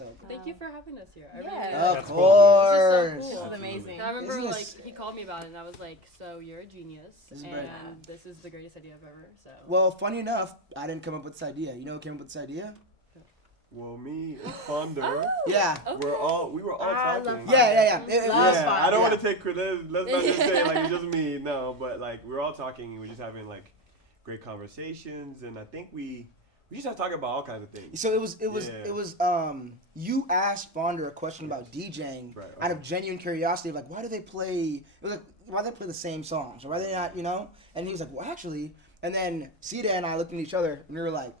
episode. Thank you for having us here. Of course. This is so cool. This is amazing. I remember Isn't like this- he called me about it, and I was like, "So you're a genius, This is and great. this is the greatest idea I've ever." So. Well, funny enough, I didn't come up with this idea. You know who came up with this idea? Well, me and Thunder, Yeah. Okay. we were all I love talking. Thunder. Yeah. It was Love fun. I don't Yeah. want to take credit. Let's not just say like it's just me. No, but like we're all talking and we're just having like great conversations, and I think we just have to talk about all kinds of things. So it was you asked Fonder a question about DJing Right, out of genuine curiosity of like why do they play the same songs or why they not, you know? And he was like, well actually, and then Sita and I looked at each other and we were like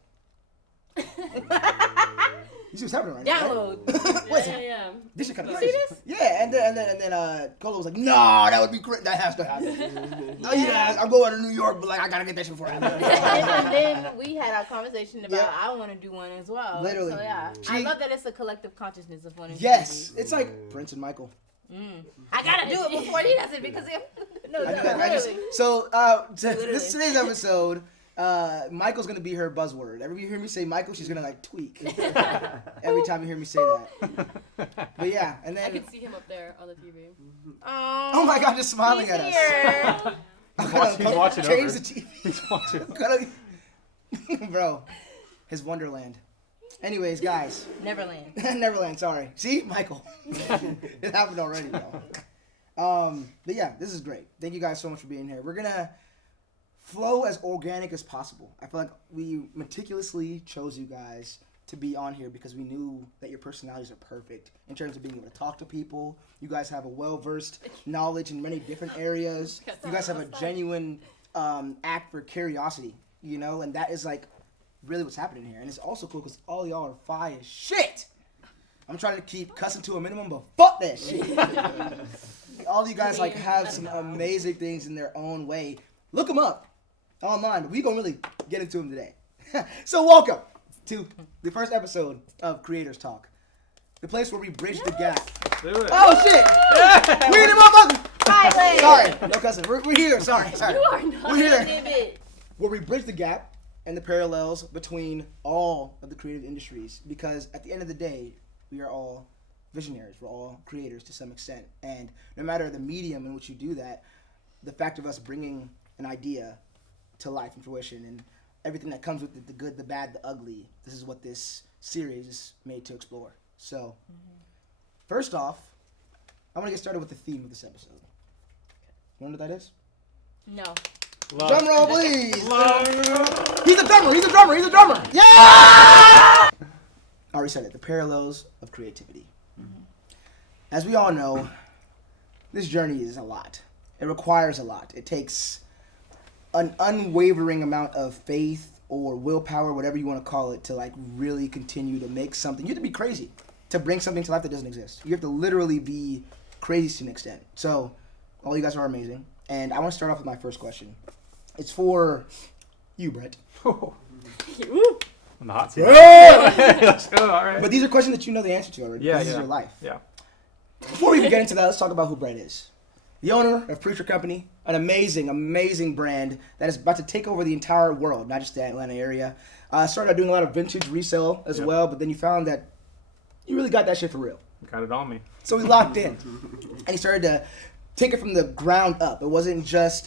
you see what's happening right now, right? Download. Yeah. This is kind of You crazy. see this? Yeah, and then Colo was like, no, that would be great. That has to happen. No, yeah, I'm going to New York, but like I gotta get that shit before I happen. And then we had our conversation about Yeah. I want to do one as well. Literally. So yeah, She- I love that it's a collective consciousness of wanting Yes, it's like Prince and Michael. to do. I gotta do it before he does it because no, I know, I just, literally. so Literally. today's episode, Michael's gonna be her buzzword. Every you hear me say Michael, she's gonna like tweak. Every time you hear me say that. But yeah, and I then could see him up there on the TV. oh my God, just smiling He's at us. here. He's watching Change over. the TV. He's watching. Bro, his Wonderland. Anyways, guys, Neverland. Neverland. Sorry. See, Michael. It happened already, bro. But yeah, this is great. Thank you guys so much for being here. We're gonna flow as organic as possible. I feel like we meticulously chose you guys to be on here because we knew that your personalities are perfect in terms of being able to talk to people. You guys have a well-versed knowledge in many different areas. You guys have a genuine act for curiosity, you know, and that is like really what's happening here. And it's also cool because all y'all are fire as shit. I'm trying to keep cussing to a minimum, but fuck that shit. All you guys like have some amazing things in their own way. Look them up online, but we gonna really get into them today. So welcome to the first episode of Creators Talk, the place where we bridge the gap. Do it. Oh shit! We in the motherfucker! Highway. Sorry, no cussing. We're here. Sorry. You are not. We're here. Exhibit. Where we bridge the gap and the parallels between all of the creative industries, because at the end of the day, we are all visionaries. We're all creators to some extent, and no matter the medium in which you do that, the fact of us bringing an idea to life and fruition and everything that comes with it, the good, the bad, the ugly, this is what this series is made to explore. So first off, I want to get started with the theme of this episode. You know what that is? No. Drum roll, please. Love. He's a drummer. Yeah! I already said it. The parallels of creativity. As we all know, this journey is a lot. It requires a lot. It takes an unwavering amount of faith or willpower, whatever you want to call it, to like really continue to make something. You have to be crazy to bring something to life that doesn't exist. You have to literally be crazy to an extent. So, all you guys are amazing. And I want to start off with my first question. It's for you, Brett. On the hot seat. Yeah! Let's go. All right. But these are questions that you know the answer to already. Yeah, This is yeah. your life. Yeah. Before we even get into that, let's talk about who Brett is. The owner of Preacher Company, an amazing, amazing brand that is about to take over the entire world, not just the Atlanta area. Started out doing a lot of vintage resale as Yep. well, but then you found that you really got that shit for real. Got it on me. So he locked in. And he started to take it from the ground up. It wasn't just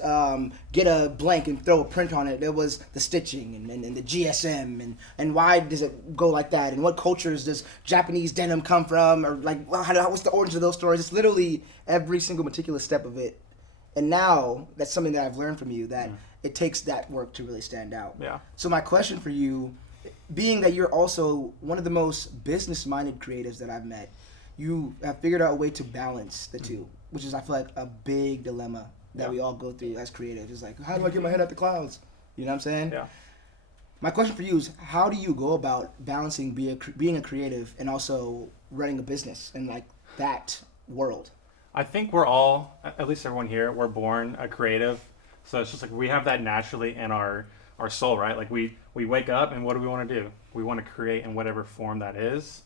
get a blank and throw a print on it. It was the stitching and the GSM and why does it go like that? And what cultures does Japanese denim come from? Or like, what's the origin of those stories? It's literally every single meticulous step of it. And now that's something that I've learned from you, that it takes that work to really stand out. Yeah. So my question for you, being that you're also one of the most business-minded creatives that I've met, you have figured out a way to balance the two, which is, I feel like, a big dilemma that we all go through as creatives. It's like, how do I get my head out the clouds? You know what I'm saying? Yeah. My question for you is, how do you go about balancing being a creative and also running a business in like that world? I think we're all, at least everyone here, we're born a creative. So it's just like we have that naturally in our soul, right? Like we wake up and what do we want to do? We want to create in whatever form that is.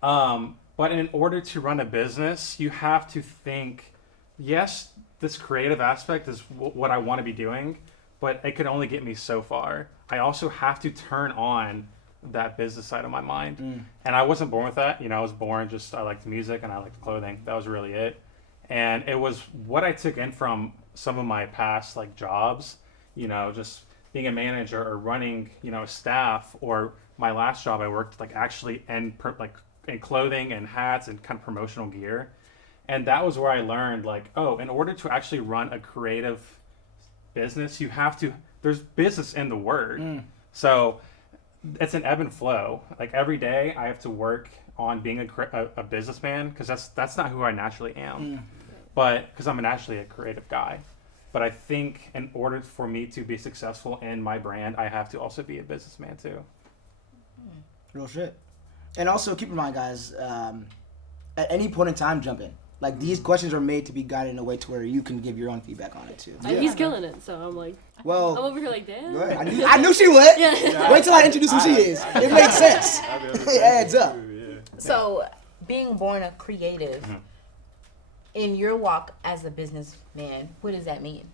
But in order to run a business, you have to think, yes, this creative aspect is what I want to be doing, but it could only get me so far. I also have to turn on that business side of my mind. And I wasn't born with that. I was born just, I liked music and I liked clothing. That was really it. And it was what I took in from some of my past like jobs, just being a manager or running, a staff, or my last job I worked like actually in clothing and hats and kind of promotional gear. And that was where I learned like, oh, in order to actually run a creative business, there's business in the word. So it's an ebb and flow. Like every day I have to work on being a businessman, because that's not who I naturally am. But because I'm naturally a creative guy. But I think in order for me to be successful in my brand, I have to also be a businessman too. Real shit. And also keep in mind, guys, at any point in time, jump in. Like these questions are made to be guided in a way to where you can give your own feedback on it too. He's killing it, so I'm like, well, I'm over here like, damn. go ahead. I knew she would. Yeah. Wait till I introduce who she is. It makes sense. It adds up. So, being born a creative, in your walk as a businessman, what does that mean?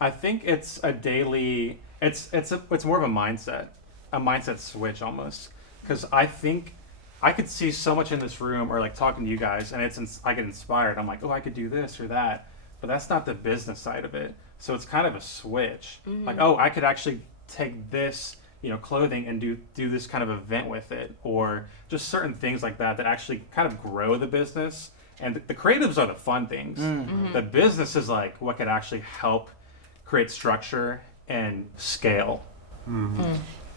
I think it's a daily. It's more of a mindset switch almost. Because I think I could see so much in this room or like talking to you guys, and I get inspired. I'm like, oh, I could do this or that, but that's not the business side of it. So it's kind of a switch. Like, oh, I could actually take this, clothing and do this kind of event with it, or just certain things like that actually kind of grow the business. And the creatives are the fun things. The business is like what could actually help create structure and scale.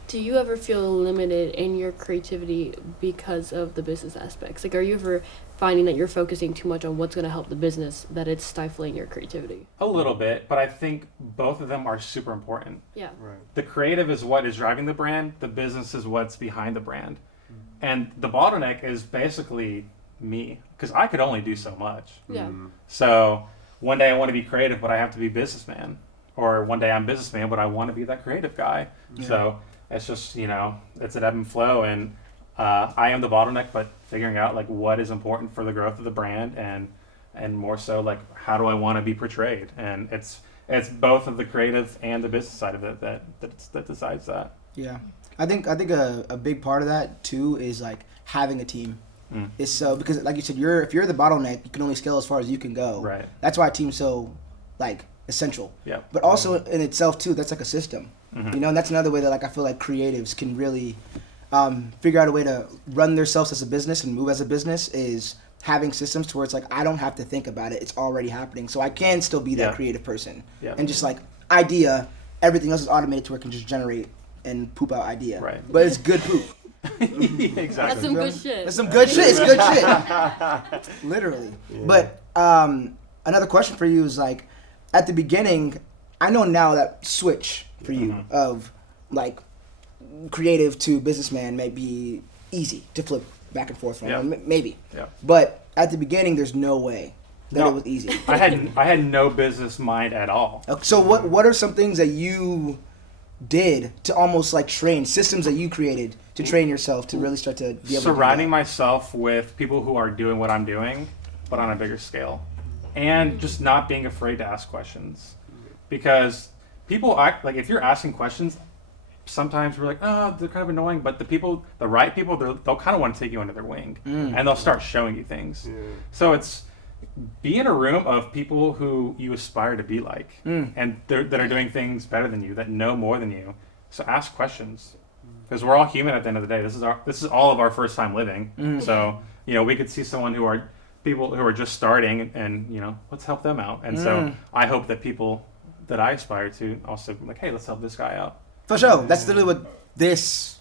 Do you ever feel limited in your creativity because of the business aspects? Like, are you ever finding that you're focusing too much on what's going to help the business, that it's stifling your creativity? A little bit, but I think both of them are super important. Yeah. Right. The creative is what is driving the brand. The business is what's behind the brand. And the bottleneck is basically me, because I could only do so much. Yeah. So one day I want to be creative, but I have to be businessman. Or one day I'm businessman, but I want to be that creative guy. So it's just, it's an ebb and flow. And I am the bottleneck, but figuring out like what is important for the growth of the brand, and more so like how do I want to be portrayed. And it's both of the creative and the business side of it that decides that. Yeah. I think a big part of that too is like having a team. Is so, because like you said, if you're the bottleneck, you can only scale as far as you can go. Right. That's why a team's so like essential. Yeah. But also in itself too, that's like a system. And that's another way that like I feel like creatives can really figure out a way to run themselves as a business and move as a business, is having systems to where it's like I don't have to think about it, it's already happening, so I can still be that creative person. And just like idea, everything else is automated to where it can just generate and poop out idea. Right. But it's good poop. Exactly. That's some good shit. That's some good shit. It's good shit. Literally. But another question for you is like, at the beginning, I know now that switch for you of like creative to businessman may be easy to flip back and forth from, maybe. Yeah. But at the beginning, there's no way that it was easy. I had no business mind at all. So what are some things that you did to almost like train, systems that you created to train yourself to really start to be able surrounding to myself with people who are doing what I'm doing, but on a bigger scale, and just not being afraid to ask questions, because people act like if you're asking questions, sometimes we're like, oh, they're kind of annoying, but the right people, they'll kind of want to take you under their wing, and they'll start showing you things. So it's be in a room of people who you aspire to be like, and that are doing things better than you, that know more than you. So ask questions, because we're all human at the end of the day. This is all of our first time living. So we could see people who are just starting, and let's help them out. And so I hope that people that I aspire to also be like, hey, let's help this guy out. For sure. That's literally what this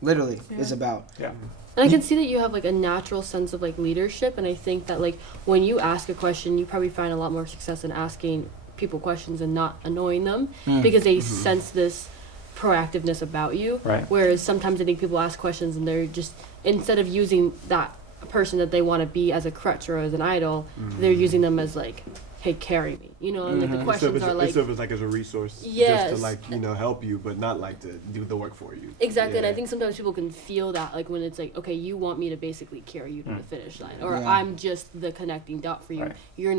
literally is about. Yeah. And I can see that you have like a natural sense of like leadership, and I think that like when you ask a question, you probably find a lot more success in asking people questions and not annoying them, because they sense this proactiveness about you. Right. Whereas sometimes I think people ask questions and they're just, instead of using that person that they want to be as a crutch or as an idol, they're using them as like, hey, carry me, and like the questions are like, it's like as a resource, yes, just to like help you, but not like to do the work for you. Exactly. And I think sometimes people can feel that, like when it's like, okay, you want me to basically carry you to the finish line, or I'm just the connecting dot for you. Right. You're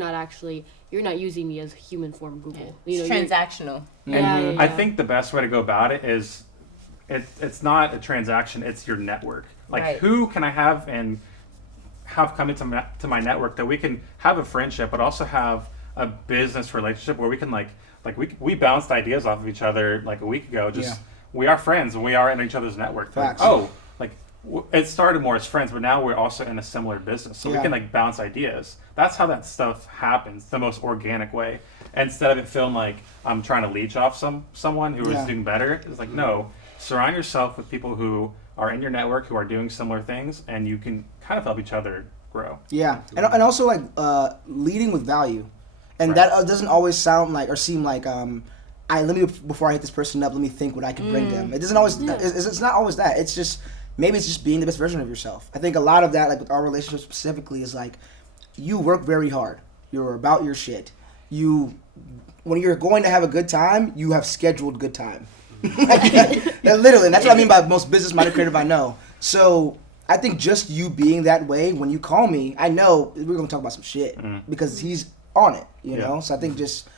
not using me as human form Google. It's transactional. Yeah, I think the best way to go about it is it's not a transaction, it's your network. Like Right. who can I have and have come into my network that we can have a friendship but also have a business relationship where we can like we bounced ideas off of each other like a week ago. Just we are friends and we are in each other's network. Like, Facts. oh, like it started more as friends, but now we're also in a similar business, so we can like bounce ideas. That's how that stuff happens, the most organic way. Instead of it feeling like I'm trying to leech off someone who is doing better, it's like no, surround yourself with people who are in your network who are doing similar things, and you can kind of help each other grow. Yeah, and also like leading with value, and that doesn't always sound like or seem like before I hit this person up, let me think what I can bring them. It doesn't always. It's not always that. It's just maybe it's just being the best version of yourself. I think a lot of that, like with our relationship specifically, is like you work very hard. You're about your shit. When you're going to have a good time, you have scheduled good time. Literally, and that's what I mean by most business-minded creative I know. So I think just you being that way, when you call me, I know we're gonna talk about some shit because he's on it, you know. So I think just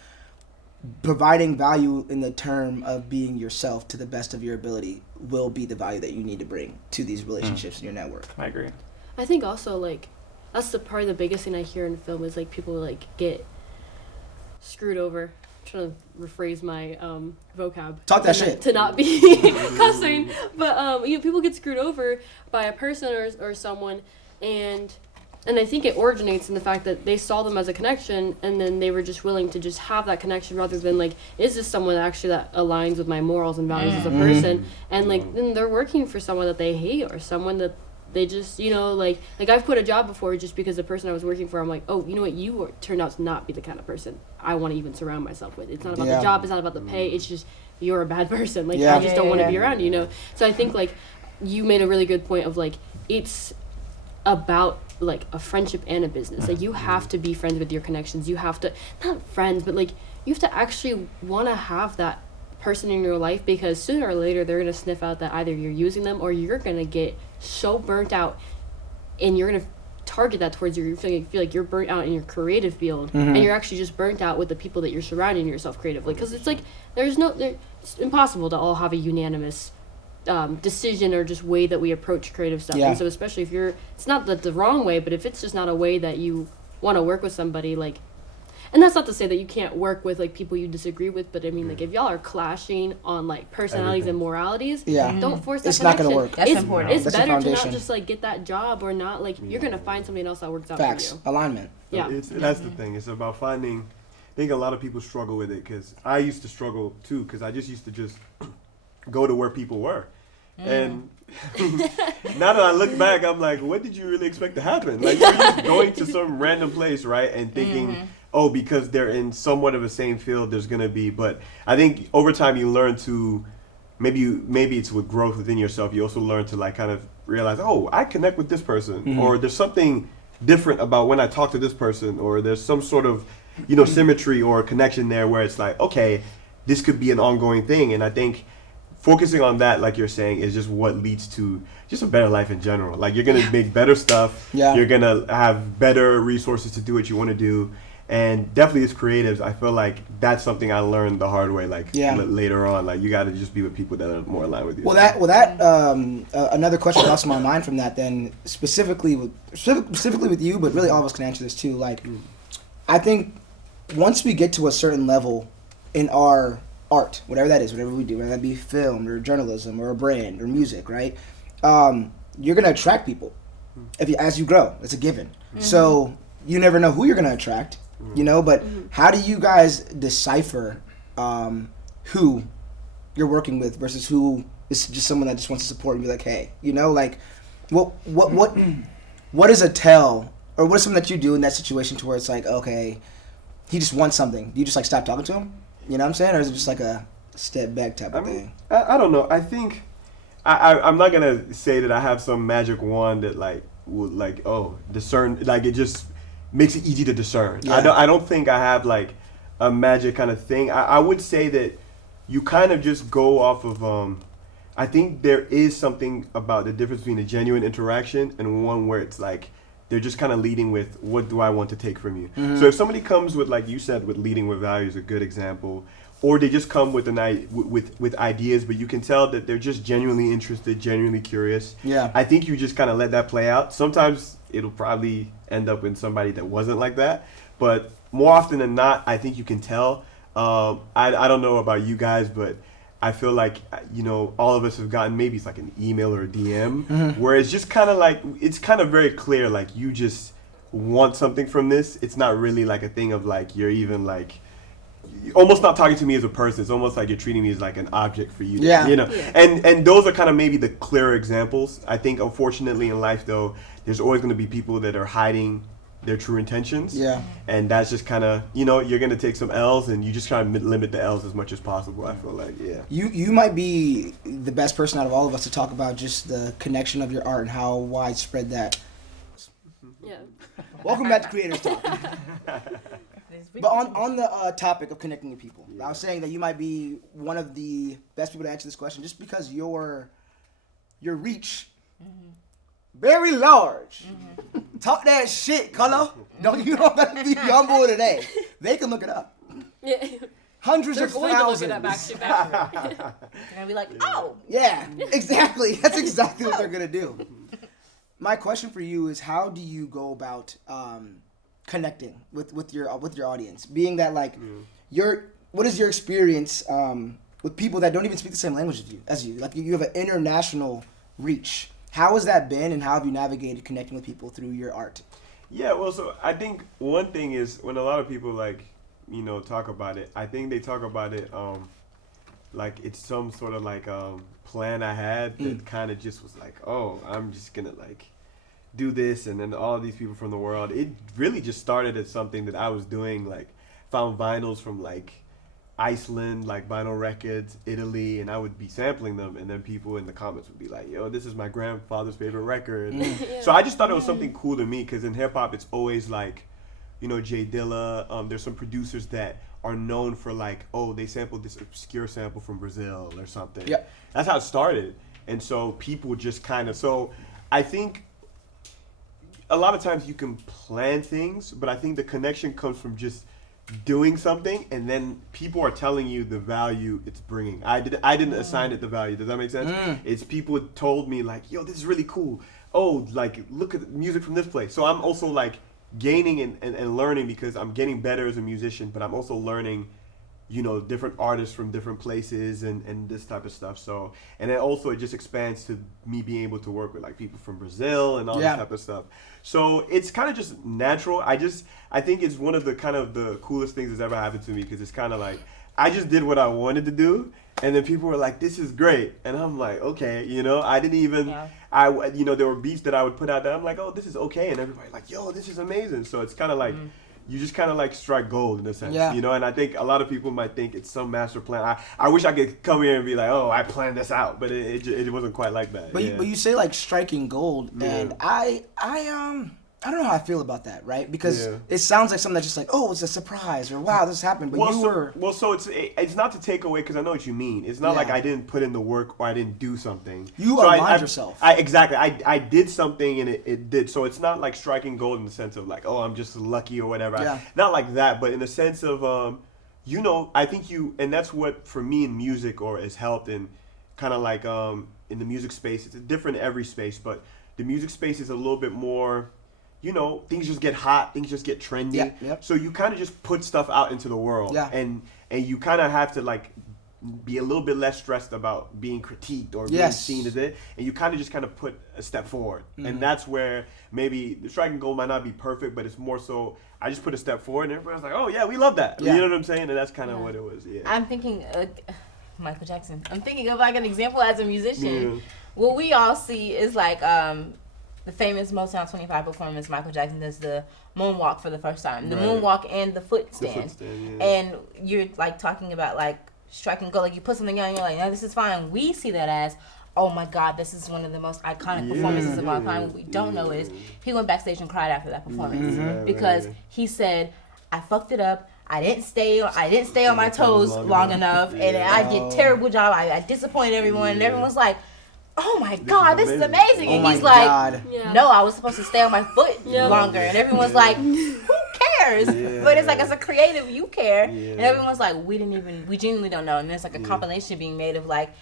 providing value in the term of being yourself to the best of your ability will be the value that you need to bring to these relationships in your network. I agree. I think also like that's probably the biggest thing I hear in film is like people like get screwed over. I'm trying to rephrase my vocab. Talk that shit. To not be cussing, but people get screwed over by a person or someone, and I think it originates in the fact that they saw them as a connection, and then they were just willing to just have that connection rather than like, is this someone actually that aligns with my morals and values as a person? And like then they're working for someone that they hate or someone that they just, like I've quit a job before just because the person I was working for, I'm like, oh, you know what, you turned out to not be the kind of person I want to even surround myself with. It's not about the job, it's not about the pay, it's just you're a bad person. Like I just don't want to be around you, So I think like you made a really good point of like it's about like a friendship and a business. Like you have to be friends with your connections. You have to, not friends, but like you have to actually want to have that person in your life because sooner or later they're going to sniff out that either you're using them or you're going to get so burnt out and you're going to target that towards you. You feel like you're burnt out in your creative field and you're actually just burnt out with the people that you're surrounding yourself creatively because it's like it's impossible to all have a unanimous decision or just way that we approach creative stuff. And so especially if it's not the wrong way, but if it's just not a way that you want to work with somebody, like, and that's not to say that you can't work with like people you disagree with, but I mean like if y'all are clashing on like personalities and moralities, don't force that it's connection. not gonna work. That's important. It's That's better to not just like get that job or not like you're gonna find something else that works out Facts. for you. Alignment. Yeah. That's the thing. It's about finding. I think a lot of people struggle with it because I used to struggle too because I just used to just go to where people were. And now that I look back, I'm like, what did you really expect to happen? Like, you're just going to some random place, right? And thinking, oh, because they're in somewhat of the same field, there's going to be. But I think over time you learn to, maybe it's with growth within yourself, you also learn to, like, kind of realize, oh, I connect with this person. Or there's something different about when I talk to this person. Or there's some sort of, symmetry or connection there where it's like, okay, this could be an ongoing thing. And I think focusing on that, like you're saying, is just what leads to just a better life in general. Like, you're going to make better stuff. Yeah. You're going to have better resources to do what you want to do. And definitely as creatives, I feel like that's something I learned the hard way, like later on. Like, you got to just be with people that are more aligned with you. Another question crossed my mind from that then, specifically with you, but really all of us can answer this too. Like, I think once we get to a certain level in our art, whatever that is, whatever we do, whether that be film or journalism or a brand or music, right? You're gonna attract people as you grow. It's a given. So you never know who you're gonna attract, But how do you guys decipher who you're working with versus who is just someone that just wants to support and be like, hey, like what is a tell or what is something that you do in that situation to where it's like, okay, he just wants something. Do you just like stop talking to him? You know what I'm saying? Or is it just like a step back type of thing? I don't know. I think I'm not gonna say that I have some magic wand that would discern. Like, it just makes it easy to discern. Yeah. I don't think I have like a magic kind of thing. I would say that you kind of just go off of. I think there is something about the difference between a genuine interaction and one where it's like they're just kind of leading with, what do I want to take from you? So if somebody comes with, like you said, with leading with values, a good example, or they just come with with ideas, but you can tell that they're just genuinely interested, genuinely curious. Yeah. I think you just kind of let that play out. Sometimes it'll probably end up in somebody that wasn't like that, but more often than not, I think you can tell. I don't know about you guys, but I feel like, all of us have gotten, maybe it's like an email or a DM, where it's just kind of like, it's kind of very clear, like, you just want something from this. It's not really like a thing of like, you're even like, you're almost not talking to me as a person. It's almost like you're treating me as like an object for you. Yeah. And those are kind of maybe the clearer examples. I think, unfortunately, in life, though, there's always going to be people that are hiding their true intentions. Yeah. And that's just kind of, you're going to take some L's, and you just try to limit the L's as much as possible, I feel like, yeah. You might be the best person out of all of us to talk about just the connection of your art and how widespread that. Yeah. Welcome back to Creators Talk. But on the topic of connecting with people, I was saying that you might be one of the best people to answer this question just because your reach very large. Talk that shit, color. You don't gotta be humble today. They can look it up. Yeah. Hundreds They're of going to look thousands. it up, actually. They're gonna be like, oh, Yeah, exactly. That's exactly what they're gonna do. My question for you is, how do you go about connecting with your audience? Being that like what is your experience with people that don't even speak the same language as you? Like you have an international reach. How has that been, and how have you navigated connecting with people through your art? Yeah, well, so I think one thing is when a lot of people talk about it, I think they talk about it like it's some sort of like plan I had that kind of just was like, oh, I'm just gonna like do this, and then all these people from the world. It really just started as something that I was doing, like found vinyls from like Iceland, like vinyl records, Italy, and I would be sampling them, and then people in the comments would be like, yo, this is my grandfather's favorite record. So I just thought it was something cool to me, because in hip-hop it's always like, Jay Dilla, there's some producers that are known for like, oh, they sampled this obscure sample from Brazil or something. Yeah. That's how it started. And so people just kind of, so I think a lot of times you can plan things, but I think the connection comes from just doing something, and then people are telling you the value it's bringing. I didn't assign it the value. Does that make sense? It's people told me like, yo, this is really cool. Oh, like look at the music from this place. So I'm also like gaining and learning, because I'm getting better as a musician, but I'm also learning, different artists from different places and this type of stuff. So, and then also it just expands to me being able to work with like people from Brazil and all this type of stuff. So it's kind of just natural. I think it's one of the kind of the coolest things that's ever happened to me, because it's kind of like I just did what I wanted to do, and then people were like, this is great, and I'm like, okay, I didn't even there were beats that I would put out there, I'm like, oh, this is okay, and everybody like, yo, this is amazing. So it's kind of like you just kind of like strike gold in a sense, and I think a lot of people might think it's some master plan. I wish I could come here and be like, oh, I planned this out, but it wasn't quite like that. But you say like striking gold, and I don't know how I feel about that, right? Because it sounds like something that's just like, oh, it's a surprise, or wow, this happened. But so it's not to take away, because I know what you mean. It's not like I didn't put in the work or I didn't do something. You aligned yourself. Exactly. I did something, and it did. So it's not like striking gold in the sense of like, oh, I'm just lucky or whatever. Yeah. Not like that, but in the sense of, I think and that's what for me in music or has helped in kind of like in the music space. It's different in every space, but the music space is a little bit more. Things just get hot, things just get trendy. Yep. So you kind of just put stuff out into the world. Yeah. And you kind of have to like be a little bit less stressed about being critiqued or being seen as it. And you kind of just put a step forward. And that's where maybe the striking gold might not be perfect, but it's more so I just put a step forward, and everybody's like, oh yeah, we love that. Yeah. You know what I'm saying? And that's kind of what it was. Yeah. I'm thinking Michael Jackson. I'm thinking of like an example as a musician. What we all see is like the famous Motown 25 performance. Michael Jackson does the moonwalk for the first time. The moonwalk and the foot stand. And you're like talking about like striking gold. Like you put something on and you're like, no, this is fine. We see that as, oh my God, this is one of the most iconic performances of all time. What we don't know is he went backstage and cried after that performance because he said, I fucked it up. I didn't stay on my toes long enough, and I did terrible job. I disappointed everyone, and everyone's like, oh my God, this is amazing. And he's like, no, I was supposed to stay on my foot longer. And everyone's like, who cares? Yeah. But it's like, as a creative, you care. Yeah. And everyone's like, we genuinely don't know. And there's like a compilation being made of like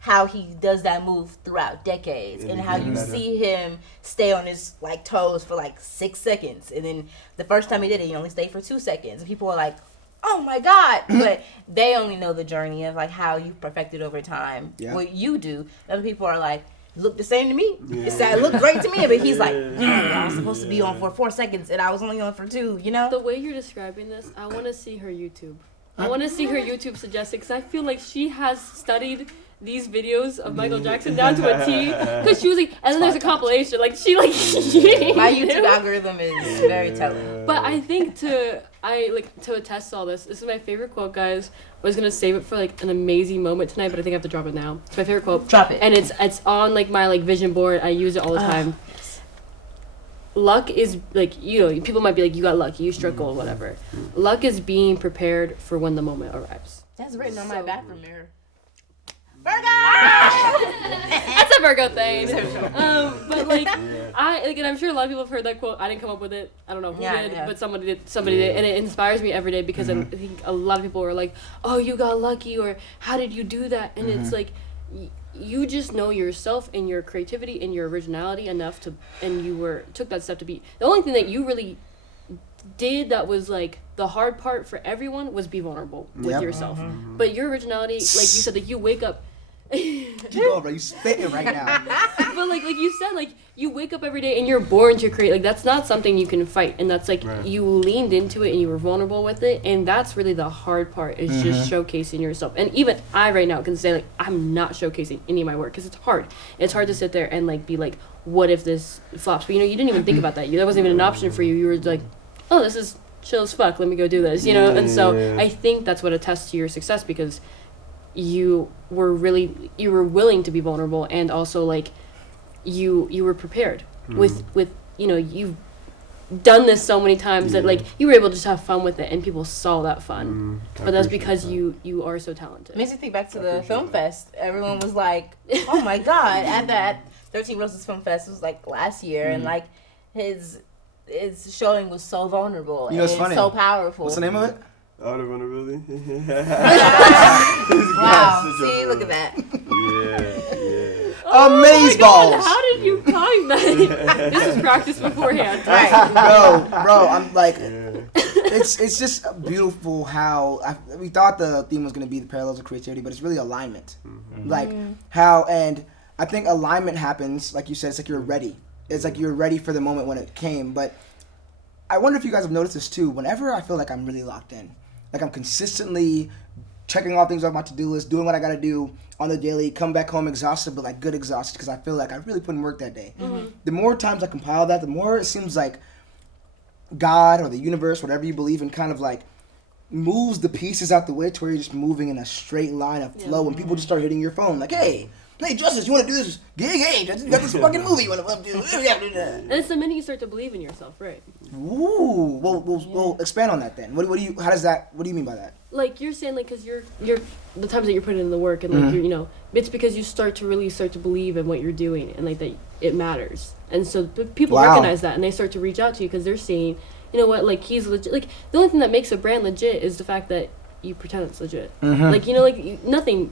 how he does that move throughout decades, and how you see him stay on his like toes for like 6 seconds, and then the first time he did it, he only stayed for 2 seconds. And people are like, oh my God. But they only know the journey of like how you perfected over time. Yeah. What you do. Other people are like, look the same to me. It looked great to me, but he's like, I was supposed to be on for 4 seconds and I was only on for 2, you know? The way you're describing this, I want to see her YouTube. I want to see her YouTube suggested, because I feel like she has studied these videos of Michael Jackson down to a T. Because she was like, and then there's a compilation, like she like. My YouTube algorithm is very telling. But I think to attest to all this, this is my favorite quote, guys. I was gonna save it for like an amazing moment tonight, but I think I have to drop it now. It's my favorite quote. Drop it. And it's on like my like vision board. I use it all the time. Luck is like, you know, people might be like, you got lucky, you struck gold, whatever. Luck is being prepared for when the moment arrives. That's written on my bathroom mirror. That's a Virgo thing. But like, and I'm sure a lot of people have heard that quote. I didn't come up with it. I don't know who did, but somebody did, and it inspires me every day, because I think a lot of people are like, "Oh, you got lucky," or "How did you do that?" And it's like, you just know yourself and your creativity and your originality enough to, and you took that step to be. The only thing that you really did that was like the hard part for everyone was be vulnerable with yourself. But your originality, like you said, like you wake up. Keep going, bro. You spitting right now. But like you said, like you wake up every day and you're born to create. Like that's not something you can fight, and that's like you leaned into it and you were vulnerable with it, and that's really the hard part, is just showcasing yourself. And even I right now can say like I'm not showcasing any of my work because it's hard. It's hard to sit there and like be like, what if this flops? But you know, you didn't even think about that. That wasn't even an option for you. You were like, oh, this is chill as fuck. Let me go do this. You know, and so I think that's what attests to your success, because you were willing to be vulnerable, and also like you were prepared with you know, you've done this so many times that like you were able to just have fun with it, and people saw that fun. But that's because you are so talented. Makes me think back to the film fest. Everyone was like, oh my God, at that 13 Roses Film Fest was like last year, and like his showing was so vulnerable, You know, it's funny. so powerful. What's the name of it? Out of vulnerability. Wow. See, look at that. Oh Amazeballs. How did you time that? This is practice beforehand. Right. Bro, I'm like, it's just beautiful how we thought the theme was gonna be the parallels of creativity, but it's really alignment. Like how, and I think alignment happens, like you said, it's like you're ready. It's like you're ready for the moment when it came. But I wonder if you guys have noticed this too. Whenever I feel like I'm really locked in, like I'm consistently checking off things off my to-do list, doing what I gotta do on the daily, come back home exhausted, but like good exhausted, because I feel like I really put in work that day. The more times I compile that, the more it seems like God or the universe, whatever you believe in, kind of like moves the pieces out the way to where you're just moving in a straight line of flow, and people just start hitting your phone like, hey, Justice, you want to do this gig? Hey, got this fucking movie you want to do? And it's the minute you start to believe in yourself, right? Ooh, we'll expand on that then. What do you mean by that? Like you're saying, like, because you're the times that you're putting in the work, and like you're, you know, it's because you start to believe in what you're doing, and like that it matters, and so people recognize that, and they start to reach out to you because they're seeing, you know what, like he's legit. Like the only thing that makes a brand legit is the fact that you pretend it's legit. Like, you know, like nothing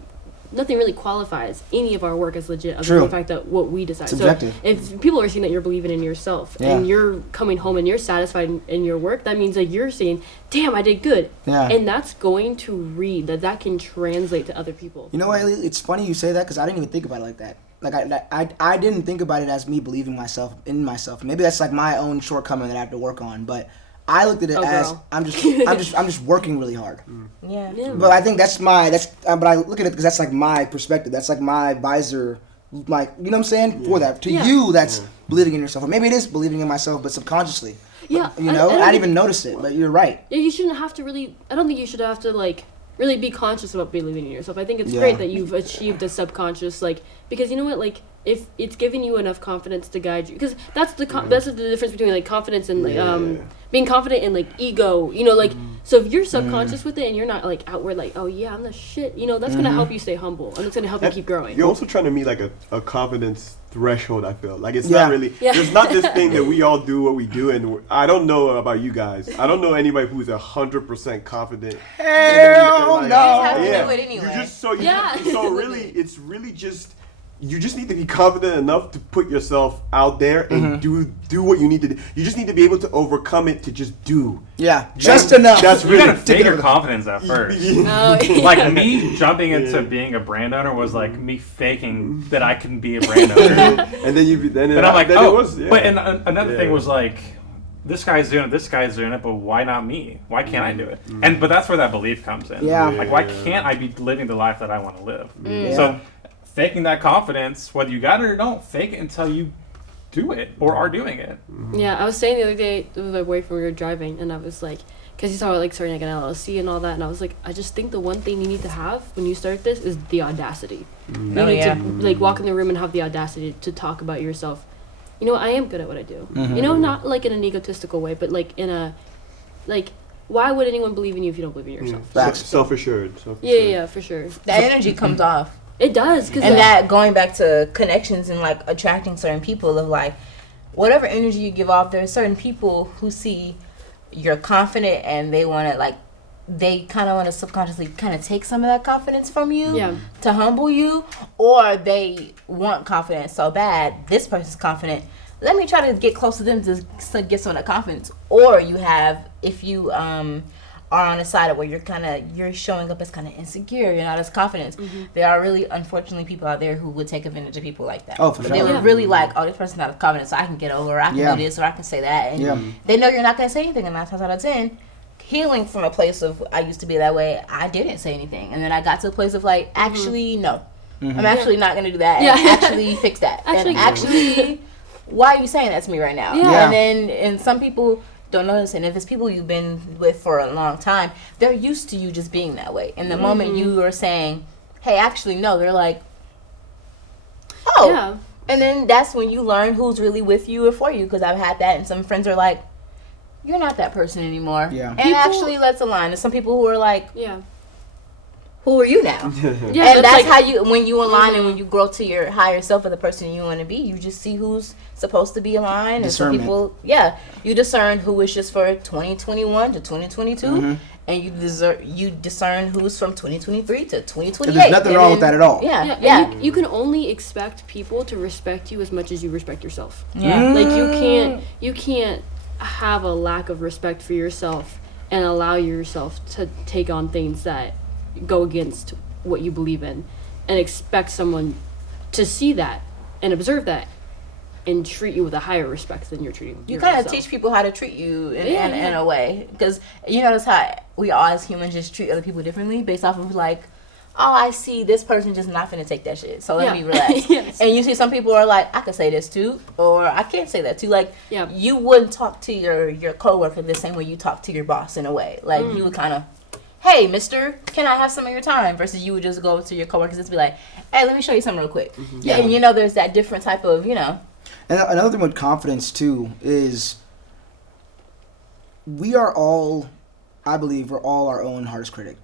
really qualifies any of our work as legit other than the fact that what we decide. Subjective. So if people are seeing that you're believing in yourself and you're coming home and you're satisfied in your work, that means that you're saying, damn, I did good. Yeah. And that's going to read, that can translate to other people. You know what, it's funny you say that, because I didn't even think about it like that. Like I didn't think about it as me believing in myself. Maybe that's like my own shortcoming that I have to work on, but I looked at it as I'm just working really hard. Yeah. But I think but I look at it because that's like my perspective. That's like my visor, like, you know what I'm saying? For that, to you, that's believing in yourself, or maybe it is believing in myself, but subconsciously. Yeah. You know, I didn't even notice it, but you're right. Yeah, you shouldn't have to really. I don't think you should have to like really be conscious about believing in yourself. I think it's great that you've achieved a subconscious, like, because you know what, like, if it's giving you enough confidence to guide you, because that's the difference between like confidence and like being confident and like ego, you know, like so if you're subconscious with it and you're not like outward like, oh yeah, I'm the shit, you know, that's gonna help you stay humble and it's gonna help you keep growing. You're also trying to meet like a confidence threshold. I feel like it's not really there's not this thing that we all do what we do, and I don't know about you guys. I don't know anybody who's 100% confident. Hell no. You just have to do it anyway. You just so really it's really just you just need to be confident enough to put yourself out there and do what you need to do. You just need to be able to overcome it to just do. Yeah, just enough. That's You really gotta fake your confidence at first. Like me jumping into being a brand owner was like me faking that I can be a brand owner. And then But I'm like, then oh, it was, but and another thing was like, this guy's doing it, but why not me? Why can't I do it? And but that's where that belief comes in. Yeah. Like, why can't I be living the life that I want to live? Yeah. So, faking that confidence, whether you got it or don't, fake it until you do it or are doing it. Yeah, I was saying the other day with my boyfriend, we were driving, and I was like, because he's talking about like starting like an LLC and all that, and I was like, I just think the one thing you need to have when you start this is the audacity. You need to like walk in the room and have the audacity to talk about yourself. You know, I am good at what I do. You know, not like in an egotistical way, but like in a, like, why would anyone believe in you if you don't believe in yourself? Self-assured. Yeah, for sure. That energy comes off. It does, And that going back to connections and like attracting certain people of like whatever energy you give off, there are certain people who see you're confident and they want to like they kind of want to subconsciously kind of take some of that confidence from you to humble you, or they want confidence so bad, this person's confident, let me try to get close to them to get some of that confidence. Or you have, if you are on a side where you're showing up as kind of insecure, you're not as confident. There are really, unfortunately, people out there who would take advantage of people like that. Oh, for sure. They were really like, oh, this person's not as confident, so I can get over, I can do this, or I can say that. And they know you're not going to say anything, and 9 times out of 10, healing from a place of, I used to be that way, I didn't say anything. And then I got to a place of like, actually, no. I'm actually not going to do that. And actually fix that. Actually, why are you saying that to me right now? And then, and some people don't notice, and if it's people you've been with for a long time, they're used to you just being that way. And the moment you are saying, hey, actually, no, they're like, oh. Yeah. And then that's when you learn who's really with you or for you, because I've had that, and some friends are like, you're not that person anymore. Yeah. And actually, let's align. There's some people who are like, who are you now? And that's like, how you, when you align and when you grow to your higher self of the person you want to be, you just see who's supposed to be aligned. And some people, you discern who is just for 2021 to 2022, and you discern who's from 2023 to 2028. There's nothing wrong with that at all. You can only expect people to respect you as much as you respect yourself. Like you can't have a lack of respect for yourself and allow yourself to take on things that go against what you believe in, and expect someone to see that and observe that and treat you with a higher respect than you're treating you kind of teach people how to treat you in a way, because you notice how we all as humans just treat other people differently based off of like, oh, I see this person just not finna take that shit, so let me relax. And you see some people are like, I could say this too, or I can't say that too. Like, you wouldn't talk to your coworker the same way you talk to your boss in a way. Like, you would kind of, hey, mister, can I have some of your time? Versus you would just go to your coworkers and just be like, hey, let me show you something real quick. And you know, there's that different type of, you know. And another thing with confidence too is we are all, I believe, we're all our own hardest critic.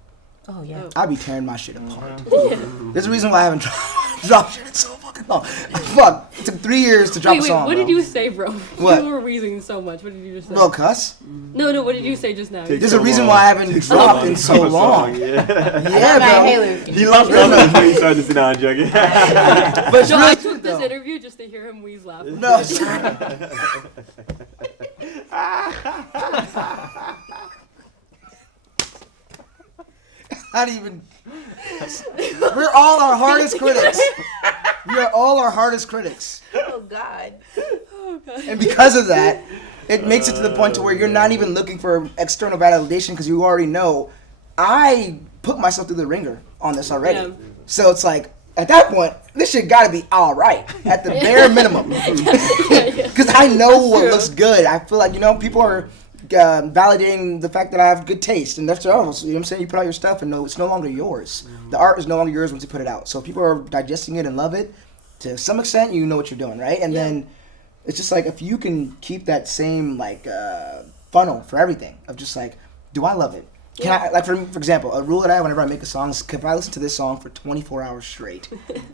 Oh, yeah. I be tearing my shit apart. There's a reason why I haven't dropped shit in so fucking long. Fuck, it took 3 years to drop a song. What did you say, bro? What? You were wheezing so much. What did you just say? Bro, cuss? No, what did you say just now? There's a reason why I haven't dropped in so long. Yeah, bro. He loves confidence when he started to sit down and jug it. But so I took this interview just to hear him wheeze laugh. No. Not even. We're all our hardest critics. We are all our hardest critics. Oh God. And because of that, it makes it to the point to where you're not even looking for external validation, because you already know I put myself through the ringer on this already. Yeah. So it's like, at that point, this shit gotta be all right at the bare minimum. Because I know what looks good. I feel like, you know, people are validating the fact that I have good taste, and that's all. You know what I'm saying? You put out your stuff and it's no longer yours. The art is no longer yours once you put it out. So if people are digesting it and love it, to some extent, you know what you're doing, right? And Yeah. then it's just like if you can keep that same like funnel for everything of just like, do I love it? Can I, like, for example, a rule that I have whenever I make a song is if I listen to this song for 24 hours straight,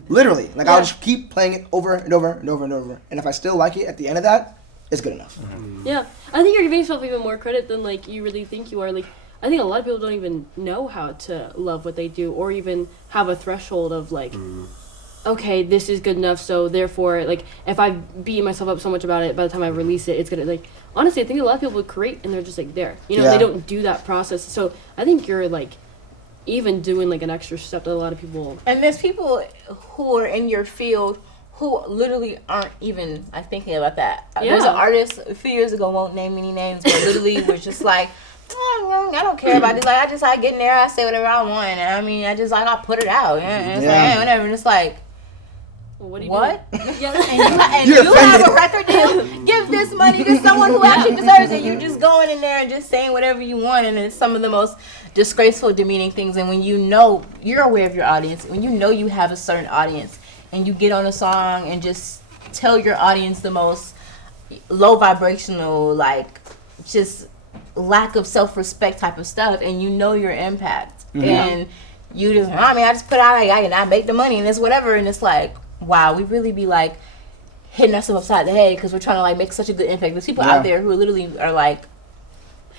literally, like, I'll just keep playing it over and over and over and over. And if I still like it at the end of that, it's good enough. Yeah, I think you're giving yourself even more credit than like you really think you are. Like, I think a lot of people don't even know how to love what they do, or even have a threshold of like, okay, this is good enough. So therefore, like, if I beat myself up so much about it, by the time I release it, it's gonna like. Honestly, I think a lot of people create and they're just like there. You know, Yeah. they don't do that process. So I think you're like, even doing like an extra step that a lot of people. And there's people who are in your field who literally aren't even like thinking about that. There's an Yeah. artist a few years ago, won't name any names, but literally was just like, I don't care about this. Like, I just like get in there, I say whatever I want, and I mean, I just like I put it out, and it's like, hey, whatever. And it's like, What do you what? do? Yeah. And You're you have offended. a record deal. Give this money to someone who actually deserves it. You just going in there and just saying whatever you want, and it's some of the most disgraceful, demeaning things. And when you know you're aware of your audience, when you know you have a certain audience, and you get on a song and just tell your audience the most low vibrational, like just lack of self-respect type of stuff, and you know your impact, and you just, I mean, I just put out, I make the money, and it's whatever, and it's like, wow, we really be like hitting ourselves upside the head because we're trying to like make such a good impact. There's people out there who literally are like,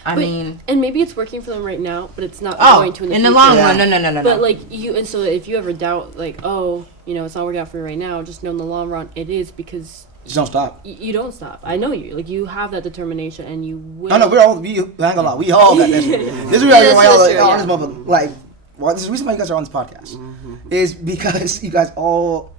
I mean, and maybe it's working for them right now, but it's not oh, going to in the future. long Yeah. run, no. But like you, and so if you ever doubt, like, oh, you know, it's not working out for me right now, just know in the long run it is, because Just don't stop. you don't stop. I know you, like, you have that determination, and you will. No, we ain't gonna lie, we all got this. This is why Yes, why y'all that's true, on this motherfucker. Like, well, this is the reason why you guys are on this podcast is because you guys all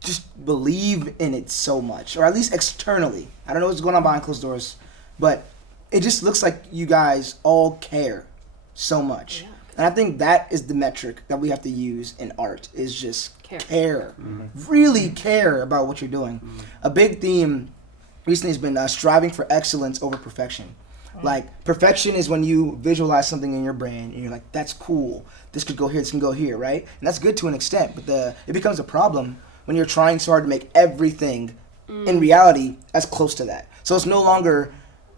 just believe in it so much, or at least externally. I don't know what's going on behind closed doors, but it just looks like you guys all care so much. Yeah. And I think that is the metric that we have to use in art, is just Care. care. Really care about what you're doing. A big theme recently has been striving for excellence over perfection. Like, perfection is when you visualize something in your brain and you're like, that's cool, this could go here, this can go here, right? And that's good to an extent, but it becomes a problem when you're trying so hard to make everything in reality as close to that. So it's no longer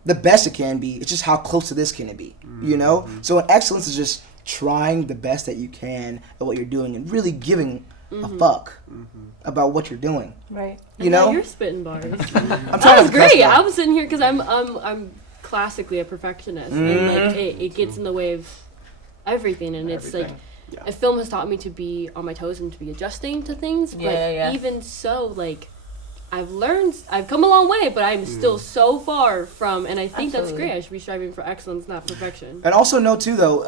the best it can be, it's just how close to this can it be, you know? So excellence is just trying the best that you can at what you're doing and really giving a fuck about what you're doing. right. You know? You're spitting bars. I'm That trying was to cuss great. now. I'm sitting here because I'm classically a perfectionist, and like it gets in the way of everything, and it's like a film has taught me to be on my toes and to be adjusting to things. But Yeah. even so, like, I've come a long way, but I'm still so far from, and I think that's Absolutely. great. I should be striving for excellence, not perfection. And also know too, though,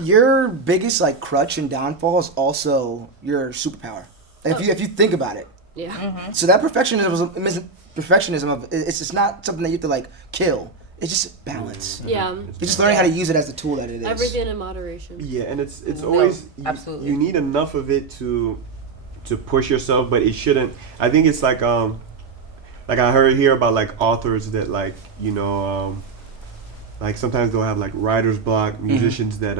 your biggest like crutch and downfall is also your superpower. Like, if you think about it, Yeah. so that perfectionism of it's not something that you have to like kill. It's just balance. Yeah. You're just learning how to use it as the tool that it is. Everything in moderation. Yeah, and it's No, always absolutely. you need enough of it to push yourself, but it shouldn't. I think it's like I heard here about like authors that like, you know, like sometimes they'll have like writer's block, musicians that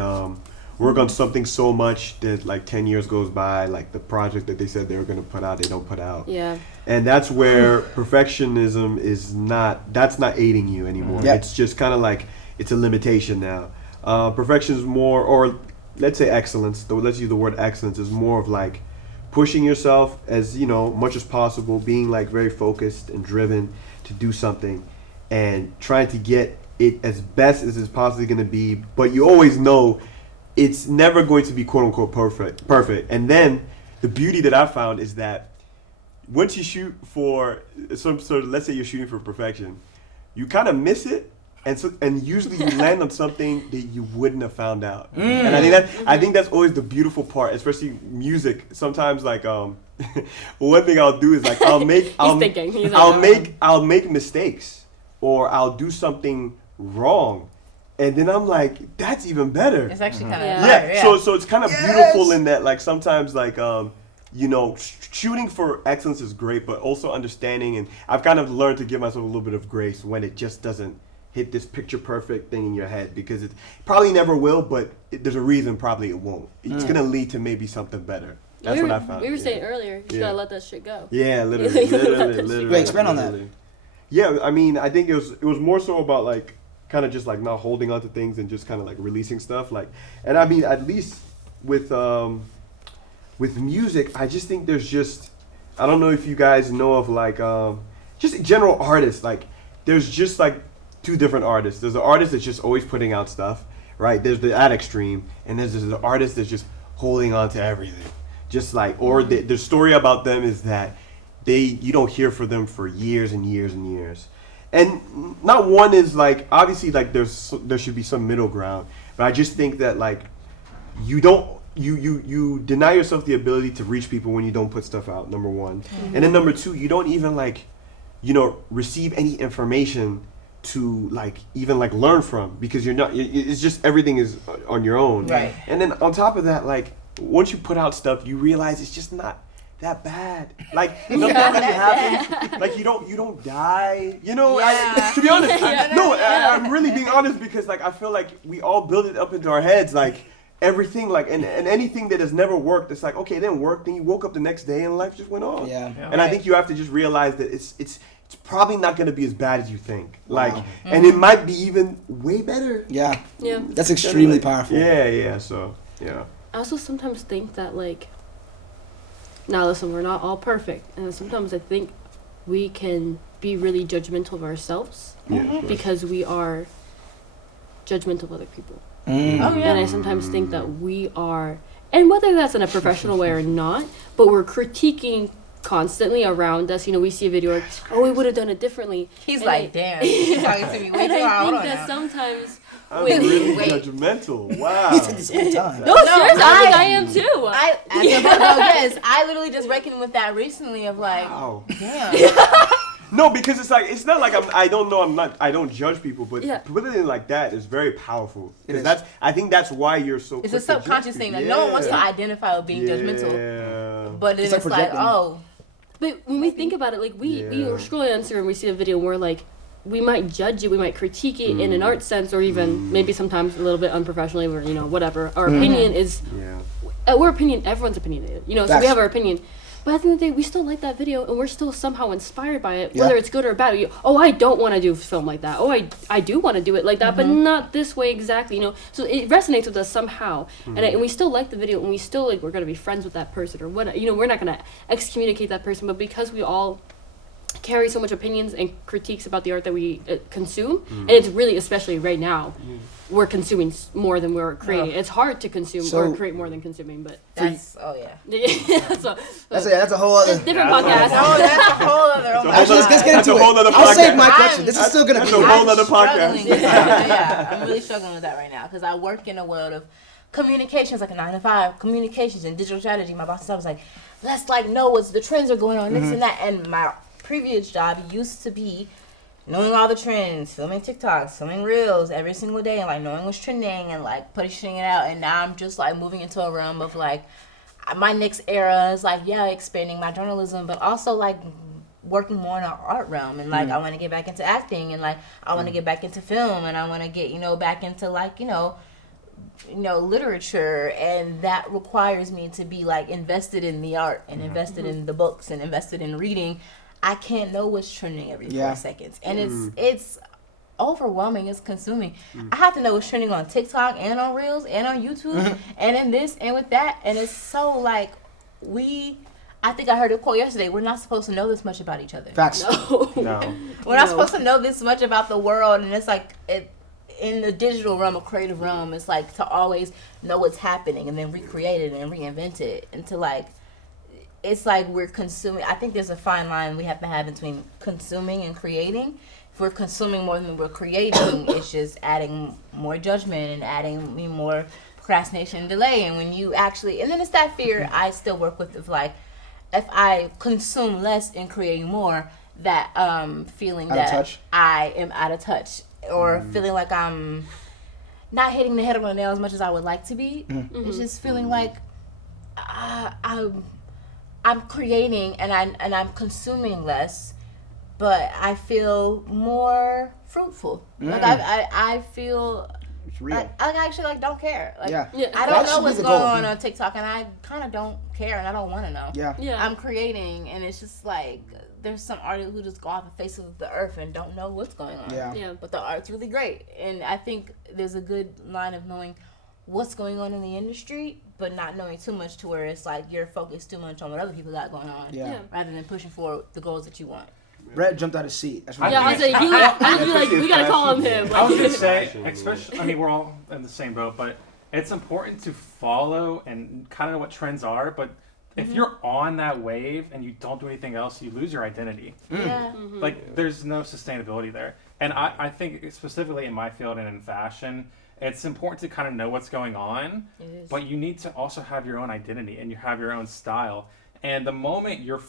work on something so much that like 10 years goes by, like the project that they said they were going to put out, they don't put out. Yeah. And that's where perfectionism is not aiding you anymore. Yep. It's just kind of like, it's a limitation now. Perfection is more, or let's say excellence, let's use the word excellence, is more of like pushing yourself as, you know, much as possible, being like very focused and driven to do something and trying to get it as best as it's possibly going to be. But you always know it's never going to be quote unquote perfect. And then the beauty that I found is that once you shoot for some sort of, let's say you're shooting for perfection, you kind of miss it, and usually you land on something that you wouldn't have found out. And I think that's always the beautiful part, especially music. Sometimes like one thing I'll do is like I'll make mistakes, or I'll do something wrong, and then I'm like, that's even better. It's actually kind of Yeah. So it's kind of beautiful in that, like, sometimes like you know, shooting for excellence is great, but also understanding, and I've kind of learned to give myself a little bit of grace when it just doesn't hit this picture perfect thing in your head, because it probably never will, but there's a reason probably it won't. It's gonna lead to maybe something better. That's what I found. We were yeah. saying earlier, you just Yeah. gotta let that shit go. Yeah, literally. Wait, expand on that. literally. Yeah, I mean, I think it was more so about like kind of just like not holding on to things and just kind of like releasing stuff. Like, and I mean, at least with music, I just think there's just, I don't know if you guys know of like just general artists. Like, there's just like two different artists. There's an artist that's just always putting out stuff, right? There's that extreme, and there's an artist that's just holding on to everything. Just like, or the story about them is that you don't hear from them for years and years and years. And not one is like, obviously like there should be some middle ground, but I just think that like you deny yourself the ability to reach people when you don't put stuff out, number one. And then number two, you don't even like, receive any information to like even like learn from, because you're not, it's just everything is on your own. Right. And then on top of that, like once you put out stuff, you realize it's just not that bad. Like nothing really happens. Like you don't die. Yeah. To be honest, I'm really being honest, because like I feel like we all build it up into our heads, like everything, like and anything that has never worked, it's like, okay, it didn't work. Then you woke up the next day and life just went on. Yeah. And I think you have to just realize that it's probably not going to be as bad as you think. Like, and it might be even way better. Yeah. Yeah. That's extremely powerful. Yeah. So yeah. I also sometimes think that like, now listen, we're not all perfect, and sometimes I think we can be really judgmental of ourselves Yeah. because we are judgmental of other people. Mm. Oh, yeah. And I sometimes think that we are, and whether that's in a professional way or not, but we're critiquing constantly around us. We see a video like, oh, we would have done it differently. He's And like, damn, he's talking to me way And too I hard. think Hold on that now. sometimes, I'm Wait, really wait. judgmental. Wow. He took this whole time. no, seriously, I think I am too. I literally just reckoned with that recently of like, Wow. damn. No, because it's not like I don't judge people, but Yeah. putting it like that is very powerful. It Because is. I think that's why you're so. It's quick a to judge subconscious thing people. that no one wants to Yeah. identify with being judgmental. Yeah. But then It's like it's like, projecting. oh, But when we think about it, like we Yeah. were scrolling on Instagram, we see a video, and we're like, we might judge it, we might critique it in an art sense, or even maybe sometimes a little bit unprofessionally, or whatever. Our opinion is, Yeah. everyone's opinionated, so Facts. we have our opinion. But at the end of the day, we still like that video, and we're still somehow inspired by it, Yeah. whether it's good or bad. I don't want to do film like that. Oh, I do want to do it like that, but not this way exactly. So it resonates with us somehow, and we still like the video, and we still like we're gonna be friends with that person, or what. We're not gonna excommunicate that person, but because we all carry so much opinions and critiques about the art that we consume, and it's really, especially right now, we're consuming more than we're creating. It's hard to consume So- or create more than consuming, but that's, oh yeah. so That's a whole other. different Yeah. podcast. Oh, that's a whole other. Oh my Actually, God. let's get That's a into whole it. other I'll save podcast. my question. This is still gonna That's be. a whole I'm nother podcast. struggling with that. Yeah, I'm really struggling with that right now because I work in a world of communications, like a 9-to-5, communications and digital strategy. My boss is always like, let's like know what's the trends are going on, this and that. And my previous job used to be knowing all the trends, filming TikToks, filming reels every single day, and like knowing what's trending and like pushing it out. And now I'm just like moving into a realm of like my next era is like expanding my journalism, but also like working more in our art realm, and like I want to get back into acting, and like I want to get back into film, and I want to get back into like literature, and that requires me to be like invested in the art and invested in the books and invested in reading. I can't know what's trending every 4 seconds, and it's overwhelming. It's consuming. I have to know what's trending on TikTok and on Reels and on YouTube and in this and with that, and it's so like I think I heard a quote yesterday. We're not supposed to know this much about each other. Facts. No. We're not supposed to know this much about the world, and it's like in the digital realm, a creative realm, it's like to always know what's happening and then recreate it and reinvent it, and to like, it's like we're consuming. I think there's a fine line we have to have between consuming and creating. If we're consuming more than we're creating, it's just adding more judgment and adding more procrastination and delay. And when you actually, and then it's that fear I still work with of like, if I consume less and create more, that feeling Out of that touch? I am out of touch, or feeling like I'm not hitting the head on the nail as much as I would like to be. It's just feeling like I'm creating and I'm consuming less, but I feel more fruitful. Like I feel It's real. I actually like don't care. Like, Yeah. Yeah. I That don't know should be what's the going goal. on TikTok, and I kind of don't care, and I don't want to know. Yeah. Yeah. I'm creating, and it's just like there's some artists who just go off the face of the earth and don't know what's going on. Yeah. Yeah. But the art's really great, and I think there's a good line of knowing what's going on in the industry, but not knowing too much to where it's like you're focused too much on what other people got going on, Yeah. rather than pushing for the goals that you want. Brett jumped out of his seat. That's what Yeah, I was like, we gotta call him him. I was Like, gonna say, Fashion, especially, I mean, we're all in the same boat, but it's important to follow and kind of know what trends are. But if you're on that wave and you don't do anything else, you lose your identity. Yeah. Like, there's no sustainability there. And I think specifically in my field and in fashion, it's important to kind of know what's going on, It is. but you need to also have your own identity and you have your own style. And the moment you're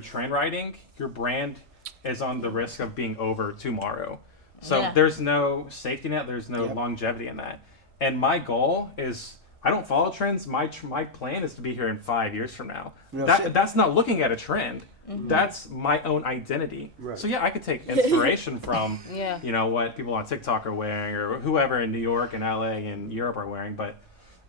trend writing, your brand is on the risk of being over tomorrow. So Yeah. there's no safety net, there's no Yep. longevity in that. And my goal is, I don't follow trends. My plan is to be here in 5 years from now. Real shit. That's not looking at a trend. That's my own identity. Right. So yeah, I could take inspiration from Yeah. what people on TikTok are wearing or whoever in New York and LA and Europe are wearing, but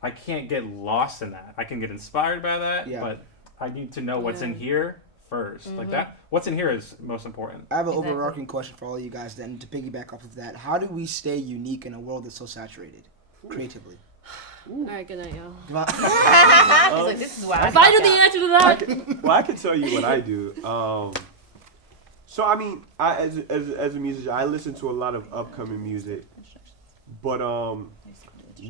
I can't get lost in that. I can get inspired by that, Yeah. but I need to know what's in Yeah. here first. Like that, what's in here is most important. I have an Exactly. overarching question for all you guys then to piggyback off of that. How do we stay unique in a world that's so saturated creatively? all right, good night, y'all. Come on. He's like, this is why If I knew dropped the out. answer to that, I can tell you what I do. So I mean, as a musician, I listen to a lot of upcoming music, but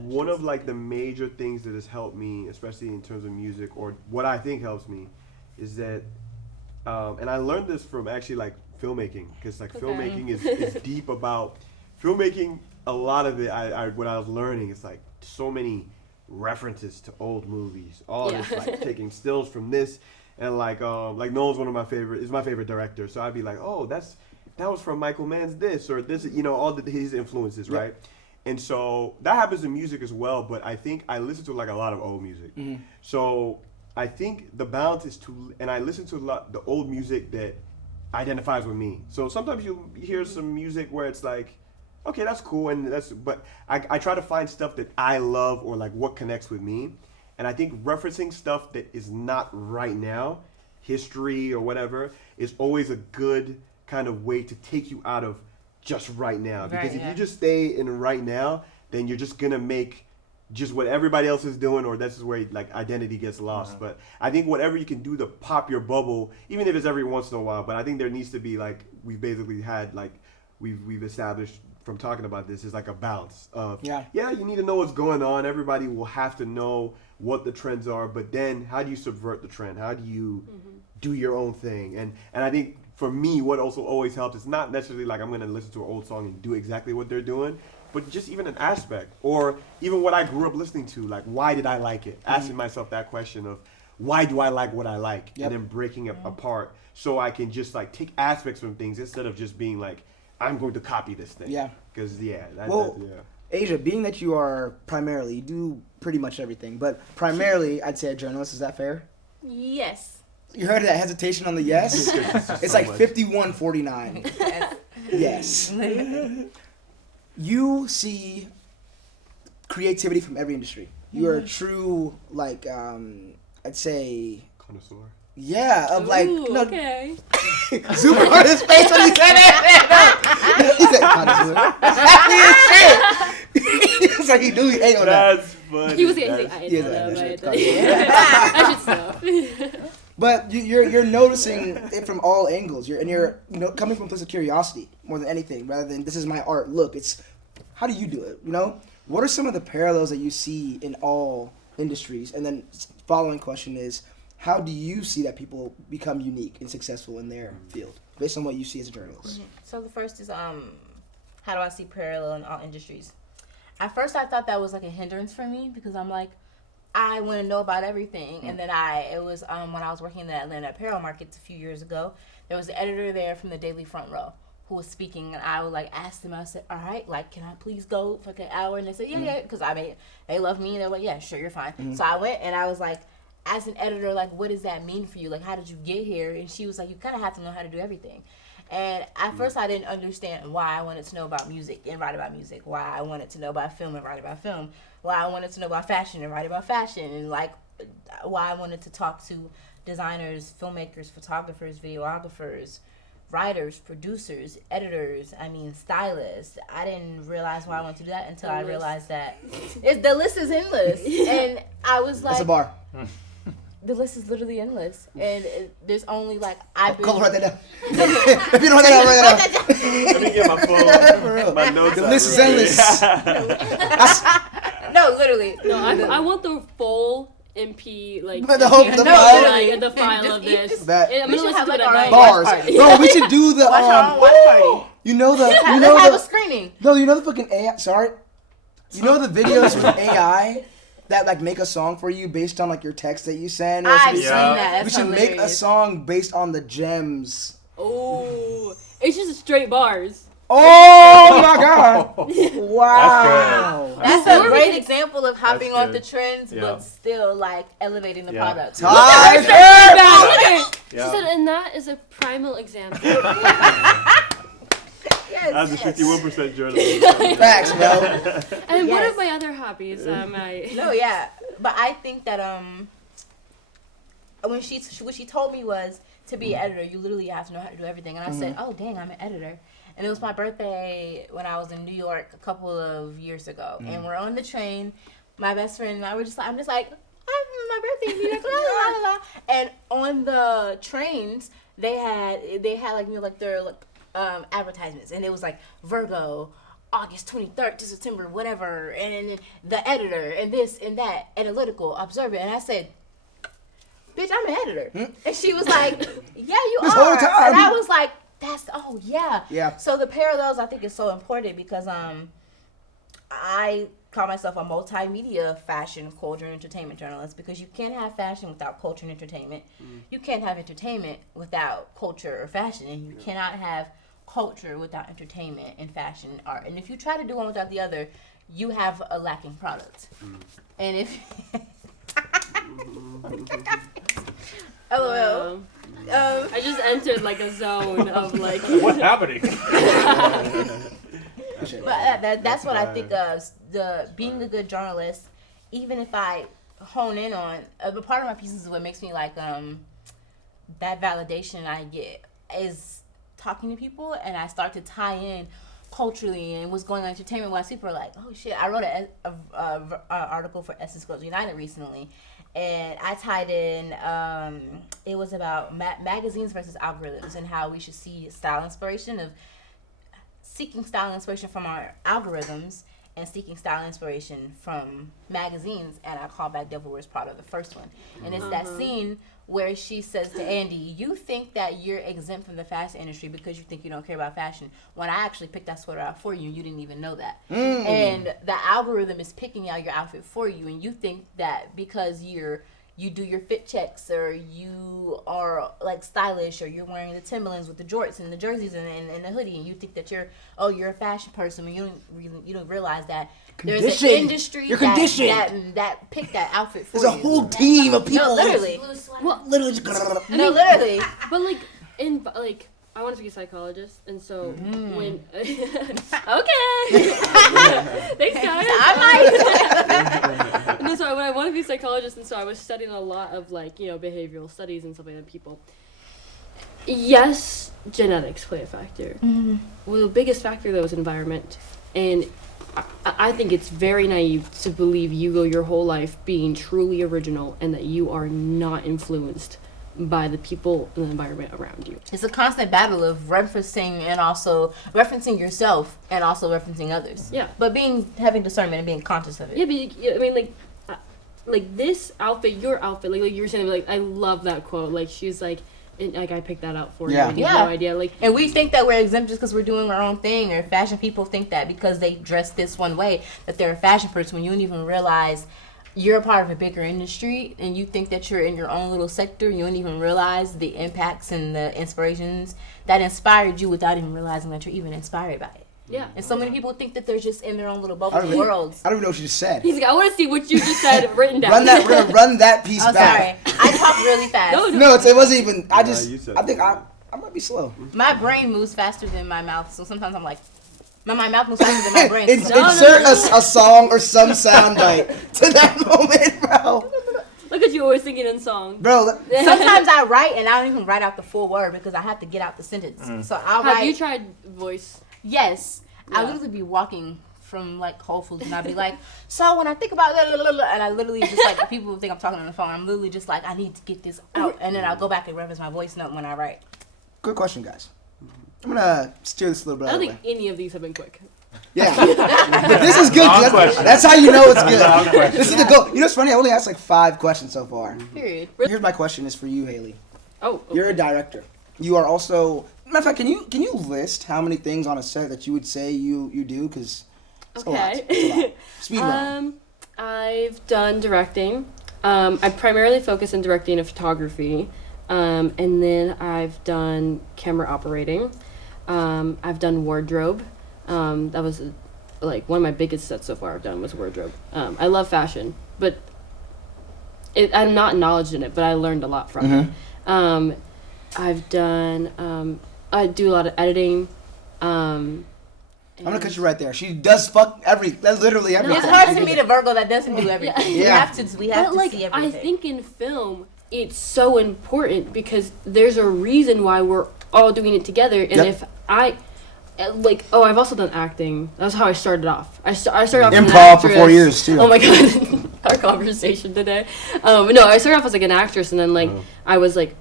one of like the major things that has helped me, especially in terms of music, or what I think helps me, is that, and I learned this from actually like filmmaking, because like Okay. filmmaking is deep about filmmaking. A lot of it, what I was learning, is like so many references to old movies, all Yeah. this like taking stills from this, and like Nolan's one of my favorite, is my favorite director, so I'd be like, oh, that was from Michael Mann's this, or this, all his influences, Yep. right? And so that happens in music as well, but I think I listen to like a lot of old music. So I think the balance is and I listen to a lot the old music that identifies with me. So sometimes you hear some music where it's like, okay, that's cool, but I try to find stuff that I love or like what connects with me. And I think referencing stuff that is not right now, history or whatever, is always a good kind of way to take you out of just right now. Because Right, if yeah. you just stay in right now, then you're just gonna make just what everybody else is doing, or this is where like identity gets lost. But I think whatever you can do to pop your bubble, even if it's every once in a while, but I think there needs to be like we've basically had like we've established from talking about this is like a balance of Yeah. you need to know what's going on. Everybody will have to know what the trends are, but then how do you subvert the trend? How do you do your own thing? And I think for me, what also always helps is not necessarily like I'm going to listen to an old song and do exactly what they're doing, but just even an aspect, or even what I grew up listening to. Like, why did I like it? Asking myself that question of why do I like what I like, Yep. and then breaking it apart so I can just like take aspects from things instead of just being like, I'm going to copy this thing. Yeah. Because Well, Asia, being that you are you do pretty much everything, but primarily I'd say a journalist. Is that fair? Yes. You heard that hesitation on the yes? It's like 51-49. Yes. Yes. You see creativity from every industry. You are a true, like, I'd say, connoisseur. yeah, of like, Ooh, no, okay. zoom on his face when he said that. No. He said connoisseur. It's like he knew he ain't on that. That's funny. He was like, That's- I Yeah, don't know, that but shit's I should stop. But you're noticing it from all angles. You're coming from a place of curiosity more than anything, rather than this is my art. Look, it's how do you do it? What are some of the parallels that you see in all industries? And then following question is, how do you see that people become unique and successful in their field based on what you see as a journalist? So the first is how do I see parallel in all industries? At first I thought that was like a hindrance for me because I'm like, I want to know about everything. And then it was when I was working in the Atlanta apparel markets a few years ago, there was an editor there from the Daily Front Row who was speaking, and I would like ask them, I said, all right, like, can I please go for like an hour? And they said, yeah, because they love me, and they're like, yeah, sure, you're fine. So I went, and I was like, as an editor, like, what does that mean for you? Like, how did you get here? And she was like, you kind of have to know how to do everything. And at first, I didn't understand why I wanted to know about music and write about music. Why I wanted to know about film and write about film. Why I wanted to know about fashion and write about fashion. And like, why I wanted to talk to designers, filmmakers, photographers, videographers, writers, producers, editors, stylists. I didn't realize why I wanted to do that until I realized that the list is endless. And I was like, That's a bar. the list is literally endless. And there's only like, Come write that down. If you don't write that down, write that down. Let me get my For real. phone. My notes. The out list is real endless. quick. No, literally. No, I want the full MP like The whole- the file, file. the file of this. That- I'm We gonna should have, listen to it like, at our night. own Bars. watch party. Bro, we should do the Watch our own watch party. you know the Let's have a screening. no, you know the fucking AI. Sorry, you know the videos with AI that like make a song for you based on like your text that you send. Or I've something? seen Yeah. that. We That's should make a hilarious. song based on the gems. Oh, it's just straight bars. Oh my god! Wow. That's a great example of hopping That's on the good. trends, Yeah. but still like elevating the Yeah. product. Tyler! Look at She Yeah. said, and that is a primal example. That's a 51% journalism. Facts, bro. And one Yes. of my other hobbies, No, yeah, but I think that when she told me was to be an editor, you literally have to know how to do everything, and I said, oh dang, I'm an editor. And it was my birthday when I was in New York a couple of years ago, and we're on the train. My best friend and I were I'm just like, my birthday in New York, la la la la. And on the trains, they had like like their advertisements, and it was like Virgo, August 23rd to September, whatever, and the editor, and this and that, analytical, observant. And I said, bitch, I'm an editor. And she was like, yeah, you This are. whole time. And I was like, oh yeah. Yeah. So the parallels I think is so important because I call myself a multimedia fashion, culture, and entertainment journalist because you can't have fashion without culture and entertainment. You can't have entertainment without culture or fashion, and you cannot have culture without entertainment and fashion and art. And if you try to do one without the other, you have a lacking product. And if LOL. I just entered like a zone of like. What's happening? But that's what I think of the being a good journalist. Even if I hone in on a part of my pieces, is what makes me like that validation I get is talking to people, and I start to tie in culturally and what's going on entertainment wise. People are like, oh shit, I wrote an article for Essence Girls United recently, and I tied in it was about magazines versus algorithms and how we should see style inspiration of seeking style inspiration from our algorithms and seeking style inspiration from magazines. And I call back Devil Wears Prada, the first one. And it's that scene where she says to Andy, you think that you're exempt from the fashion industry because you think you don't care about fashion, when I actually picked that sweater out for you and you didn't even know that. And the algorithm is picking out your outfit for you, and you think that because you do your fit checks, or you are like stylish, or you're wearing the Timberlands with the jorts and the jerseys and the hoodie, and you think that you're a fashion person, when you don't realize that there's an industry that picked that outfit for There's you. a whole team of people. No, literally. Well, literally just. No, literally. But like I want to be a psychologist, and so when okay, thanks guys. I No, so when I want to be a psychologist, and so I was studying a lot of like behavioral studies and stuff like that. People, yes, genetics play a factor. Well, the biggest factor though is environment, and I think it's very naive to believe you go your whole life being truly original and that you are not influenced by the people and the environment around you. It's a constant battle of referencing and also referencing yourself and also referencing others. Yeah. But having discernment and being conscious of it. Yeah, but I mean, like this outfit, your outfit, like you were saying, like I love that quote. Like she's like, and, like I picked that out for you. Yeah. And you have no idea. Like, And we think that we're exempt just because we're doing our own thing, or fashion people think that because they dress this one way that they're a fashion person, when you don't even realize you're a part of a bigger industry, and you think that you're in your own little sector. You don't even realize the impacts and the inspirations that inspired you without even realizing that you're even inspired by it. yeah. And so many people think that they're just in their own little bubble worlds. I don't even know what you just said. He's like, I want to see what you just said written down. We're gonna run that piece Oh, back. sorry. I talk really fast. No, No, it wasn't even. I you said think I might be slow. My brain moves faster than my mouth, so sometimes I'm like, my mouth moves faster than my brain. Insert a song or some soundbite to that moment, bro. Look at you always thinking in song. Bro, Sometimes I write and I don't even write out the full word because I have to get out the sentence. So I'll write. Have you tried voice? Yes. Yeah. I literally be walking from like Whole Foods and I'd be like, so when I think about and I literally just like, people think I'm talking on the phone. I'm literally just like, I need to get this out. And then I'll go back and reference my voice note when I write. good question, guys. I'm gonna steer this a little bit I out don't of the think way. any of these have been quick. Yeah. But this is good. Wrong 'Cause question. that's how you know it's Wrong good. question. This is the goal. You know what's funny? I only asked like 5 questions so far. Period. Here's my question is for you, Haley. Oh. Okay. You're a director. You are also. Matter of fact, can you list how many things on a set that you would say you do? Because it's a lot. Okay. It's a lot. Speed round. I've done directing. I primarily focus in directing and photography. And then I've done camera operating. I've done wardrobe. That was like one of my biggest sets so far I've done was wardrobe. I love fashion, but I'm not knowledge in it, but I learned a lot from it. I've done, I do a lot of editing. I'm gonna cut you right there. She does literally everything. It's hard to meet a Virgo that doesn't do everything. Yeah. We have to like, see everything. I think in film, it's so important because there's a reason why we're all doing it together. And Yep. if I, I've also done acting. That's how I started off. I started off as an Improv for actress. 4 years too. Oh my god, our conversation today. No, I started off as like an actress, and then I was like,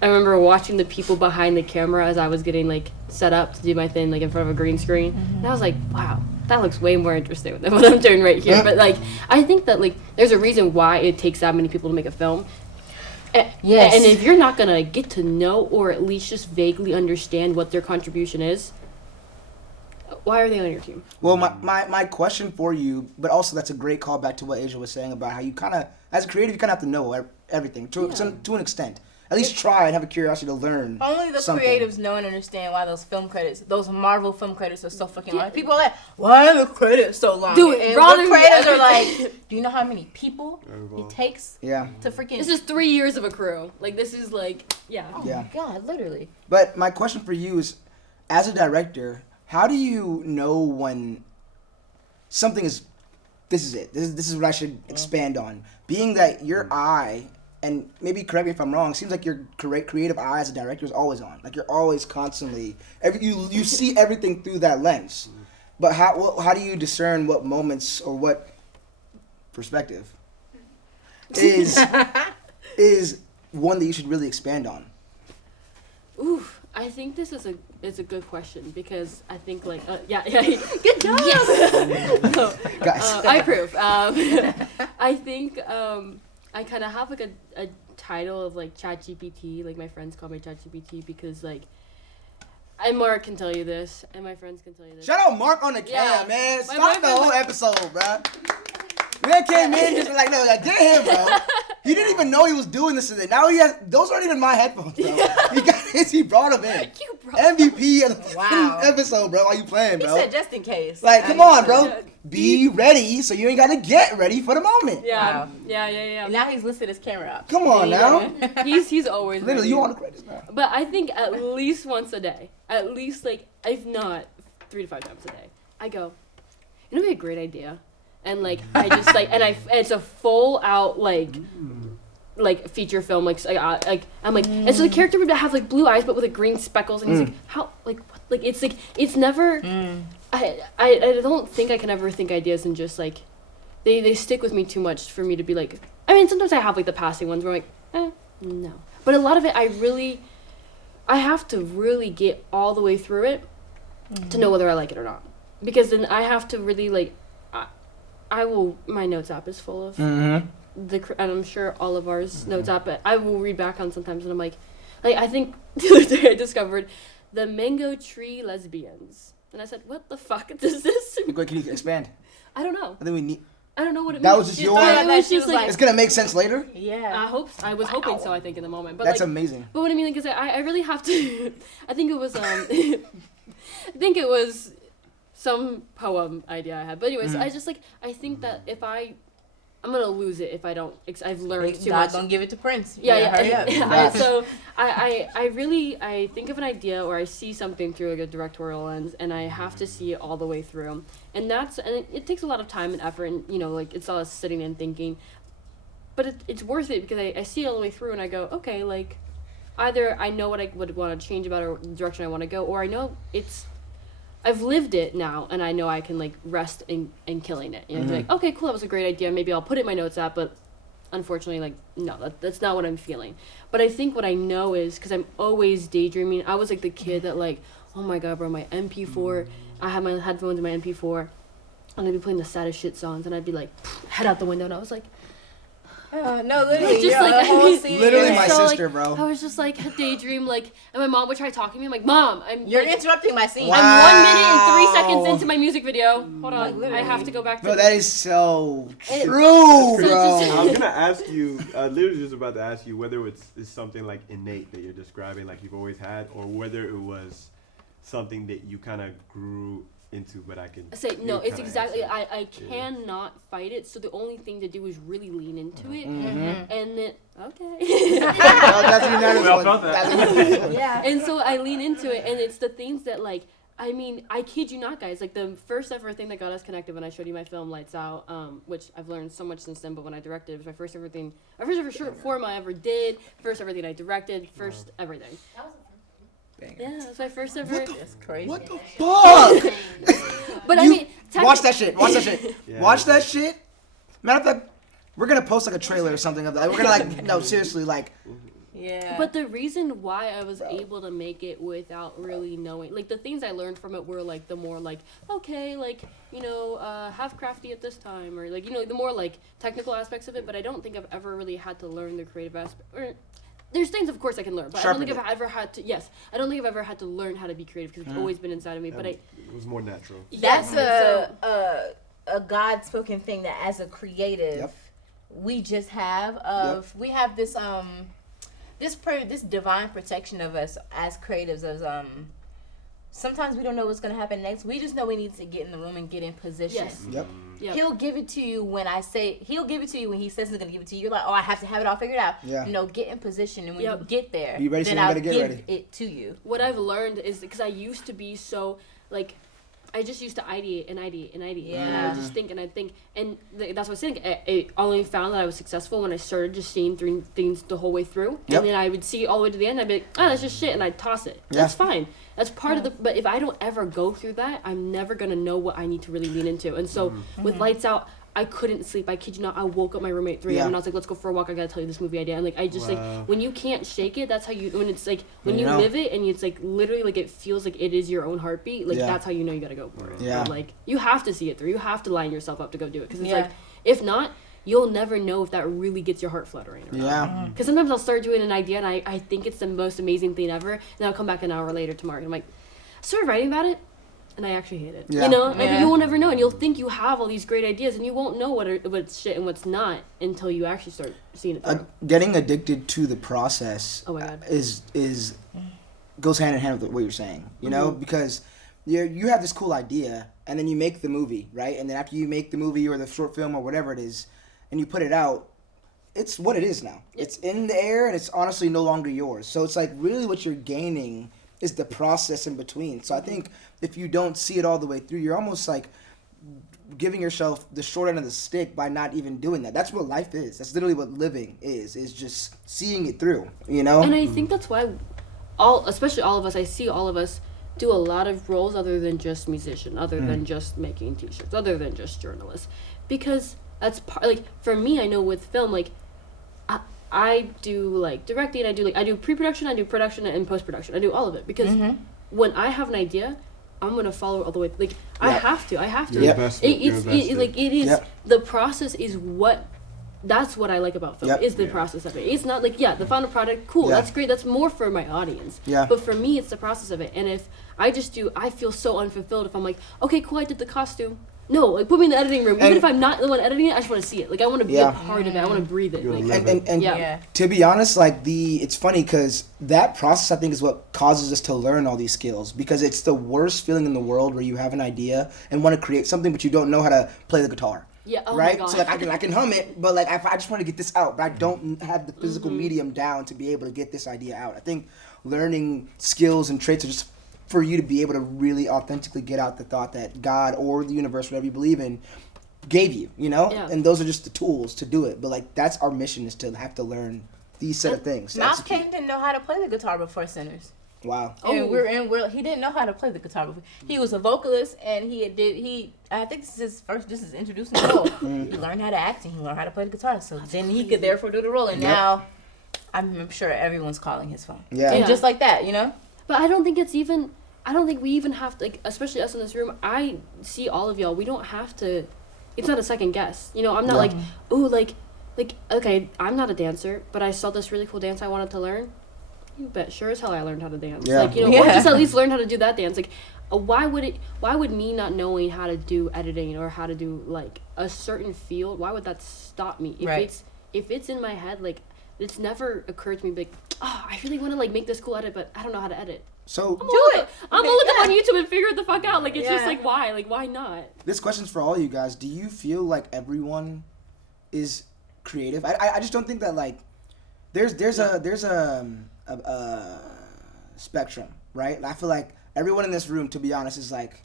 I remember watching the people behind the camera as I was getting like set up to do my thing, like in front of a green screen, and I was like, wow, that looks way more interesting than what I'm doing right here. But like, I think that like there's a reason why it takes that many people to make a film. Yes. And if you're not gonna get to know or at least just vaguely understand what their contribution is, why are they on your team? Well, my question for you, but also that's a great callback to what Asia was saying about how you kind of, as a creative, you kind of have to know everything to an extent. At least try and have a curiosity to learn. Only the something. creatives know and understand why those film credits, those Marvel film credits are so fucking long. People are like, why are the credits so long? Dude, and rather the me creators are everything. like, do you know how many people it takes Yeah. to freaking... This is 3 years of a crew. Like this is like Yeah. Oh my God, literally. But my question for you is, as a director, how do you know when something is, this is it, this is what I should expand on? Being that your eye, and maybe correct me if I'm wrong, seems like your creative eye as a director is always on. Like you're always constantly, you see everything through that lens. But how do you discern what moments or what perspective is one that you should really expand on? ooh, I think this is a good question because I think like good job. No, Guys. I approve. I think I kind of have like a title of like ChatGPT. Like my friends call me ChatGPT because like, and Mark can tell you this, and my friends can tell you this. Shout out Mark on the cam, Yeah. man. My Stop the boyfriend- whole episode, bruh. Man came in just like, no, that did him, bro. He didn't even know he was doing this today. Now he has, those aren't even my headphones, bro. He brought them in. You brought MVP of the Wow. episode, bro. Why you playing, He bro? said just in case. Like, come on, bro. Be ready so you ain't got to get ready for the moment. Yeah, Wow. yeah. And now he's listed his camera up. Come on now. He's always Literally, ready. you on the credits now. But I think at least once a day, at least like if not 3 to 5 times a day, I go, it'd be a great idea, and like I just like and it's a full out like feature film like I'm like and so the character would have like blue eyes but with like green speckles and he's like how like what like it's never I don't think I can ever think ideas and just like they stick with me too much for me to be like I mean sometimes I have like the passing ones where I'm like no but a lot of it I have to really get all the way through it to know whether I like it or not because then I have to really like I will my notes app is full of and I'm sure all of ours notes app but I will read back on sometimes and I'm like I think the other day I discovered the mango tree lesbians and I said what the fuck does this Wait, can you expand? I don't know I think we need. I don't know what it That means. was just It your- was She just was like It's gonna make sense later. Yeah. I was hoping so I think in the moment but That's like amazing. but what I mean like is I really have to I think it was I think it was some poem idea I had. But anyways, I just like I think that if I I'm gonna lose it if I don't. I've learned too God much. gonna give it to Prince. Yeah. Hurry up. So I really think of an idea or I see something through like a directorial lens, and I have to see it all the way through, and it takes a lot of time and effort, and like it's all sitting and thinking, but it's worth it because I see it all the way through, and I go, okay, like either I know what I would want to change about it or the direction I want to go, or I know I've lived it now, and I know I can like rest in killing it. Be like, okay, cool, that was a great idea. Maybe I'll put it in my notes app, but unfortunately, like no, that's not what I'm feeling. But I think what I know is because I'm always daydreaming. I was like the kid that like, oh my god, bro, my MP4. I had my headphones in my MP4, and I'd be playing the saddest shit songs, and I'd be like, head out the window, and I was like. No, literally, Just like literally my so, sister, like, bro. I was just like daydream, like, and my mom would try talking to me. I'm like, Mom, You're interrupting my scene. Wow. I'm 1 minute and 3 seconds into my music video. Hold on, Like, I have to go back to. Bro, that is so It- true, so bro. just- I was gonna ask you, literally just about to ask you whether it's something like innate that you're describing, like you've always had, or whether it was something that you kind of grew into. But I can Say no, you it's kinda exactly. answer. I cannot fight it. So the only thing to do is really lean into it, Mm-hmm. and then okay. Oh, that's a unanimous We all one. felt that. That's a unanimous one. Yeah. And so I lean into it, and it's the things that like. I mean, I kid you not, guys. Like the first ever thing that got us connected when I showed you my film Lights Out, which I've learned so much since then. But when I directed, it was my first ever short form I ever did, first everything I directed, first everything. Yeah, it was my first ever. That's crazy. What the fuck? But I You- mean, Watch that shit. Watch that shit. Yeah. Watch that shit. Matter of fact, we're gonna post like a trailer or something of that. We're gonna like, no, seriously, like, Yeah. But the reason why I was able to make it without really knowing, like the things I learned from it were like the more like, okay, like, have crafty at this time, or like, the more like technical aspects of it, but I don't think I've ever really had to learn the creative aspect. Or, there's things, of course, I can learn, but I don't think I've ever had to, I don't think I've ever had to learn how to be creative because it's always been inside of me, but it was more natural. That's yes, a God spoken thing that as a creative Yep. we just have of we have this this divine protection of us as creatives as sometimes we don't know what's gonna happen next. We just know we need to get in the room and get in position. Yes. yep. Yep. He'll give it to you when he'll give it to you when he says he's gonna give it to you. You're like, oh, I have to have it all figured out. Yeah. Get in position, and when Yep. you get there, Be ready so then you I'll gotta get give ready. it to you. What I've learned is because I used to be so like I just used to ideate and ideate and ideate and I would just think and I'd think and that's what I was saying. I only found that I was successful when I started just seeing things the whole way through, Yep. and then I would see all the way to the end. I'd be like, oh, that's just shit, and I'd toss it. Yeah. That's fine. That's part of the. But if I don't ever go through that, I'm never gonna know what I need to really lean into. And so with Lights Out, I couldn't sleep. I kid you not. I woke up my roommate at 3 a.m. and I was like, let's go for a walk. I gotta tell you this movie idea. And like, I just like, when you can't shake it, that's how you, when it's like, when you live it and it's like, literally like, it feels like it is your own heartbeat. Like, that's how you know you gotta go for it. Yeah. And, like, you have to see it through. You have to line yourself up to go do it. Cause it's Yeah. like, if not, you'll never know if that really gets your heart fluttering or not. Yeah. Because sometimes I'll start doing an idea and I think it's the most amazing thing ever. And I'll come back an hour later tomorrow and I'm like, I started writing about it. And I actually hate it. Yeah. And Yeah. you won't ever know. And you'll think you have all these great ideas, and you won't know what's shit and what's not until you actually start seeing it through. Getting addicted to the process Oh my God. is goes hand in hand with what you're saying, because you have this cool idea and then you make the movie, right? And then after you make the movie or the short film or whatever it is and you put it out, it's what it is now. It's in the air and it's honestly no longer yours. So it's like really what you're gaining is the process in between. So I think if you don't see it all the way through, you're almost like giving yourself the short end of the stick by not even doing that. That's what life is. That's literally what living is just seeing it through, And I think that's why especially all of us, I see all of us do a lot of roles other than just musician, other than just making t-shirts, other than just journalist. Because that's like, for me, I know with film, like, I do like directing, I do pre-production, I do production and post-production. I do all of it because when I have an idea, I'm gonna follow it all the way. Like I have to. Yep. It is Yep. the process is what. That's what I like about film. Yep. Is the process of it. It's not like the final product. Cool. Yeah. That's great. That's more for my audience. Yeah. But for me, it's the process of it. And if I feel so unfulfilled if I'm like, okay, cool, I did the costume. No, like put me in the editing room. Even if I'm not the one editing it, I just want to see it. Like I want to be a part of it. I want to breathe it. Like, And Yeah. to be honest, like it's funny because that process I think is what causes us to learn all these skills, because it's the worst feeling in the world where you have an idea and want to create something but you don't know how to play the guitar. Yeah. Oh right? my god. So like I can hum it, but like if I just want to get this out, but I don't have the physical medium down to be able to get this idea out. I think learning skills and traits are just for you to be able to really authentically get out the thought that God or the universe, whatever you believe in, gave you, you know? Yeah. And those are just the tools to do it. But like that's our mission, is to have to learn these set of things. to Miles execute. Kane didn't know how to play the guitar before Sinners. Wow. And he didn't know how to play the guitar before. He was a vocalist, and I think this is introducing the role. He learned how to act, and he learned how to play the guitar. So then he could therefore do the role. And now, I'm sure everyone's calling his phone. Yeah. And just like that, you know. But I don't think we even have to, like, especially us in this room. I see all of y'all. We don't have to. It's not a second guess. You know, I'm not like, ooh, like, okay, I'm not a dancer, but I saw this really cool dance I wanted to learn. You bet sure as hell I learned how to dance. Yeah. Like, you know, or just at least learn how to do that dance. Like, why would me not knowing how to do editing or how to do like a certain field, why would that stop me? If it's in my head, like, it's never occurred to me, like, oh, I really want to like make this cool edit, but I don't know how to edit. So I'm gonna look up on YouTube and figure it the fuck out. Like, it's just like, why? Like, why not? this question's for all you guys. Do you feel like everyone is creative? I just don't think that like there's a spectrum, right? I feel like everyone in this room, to be honest, is like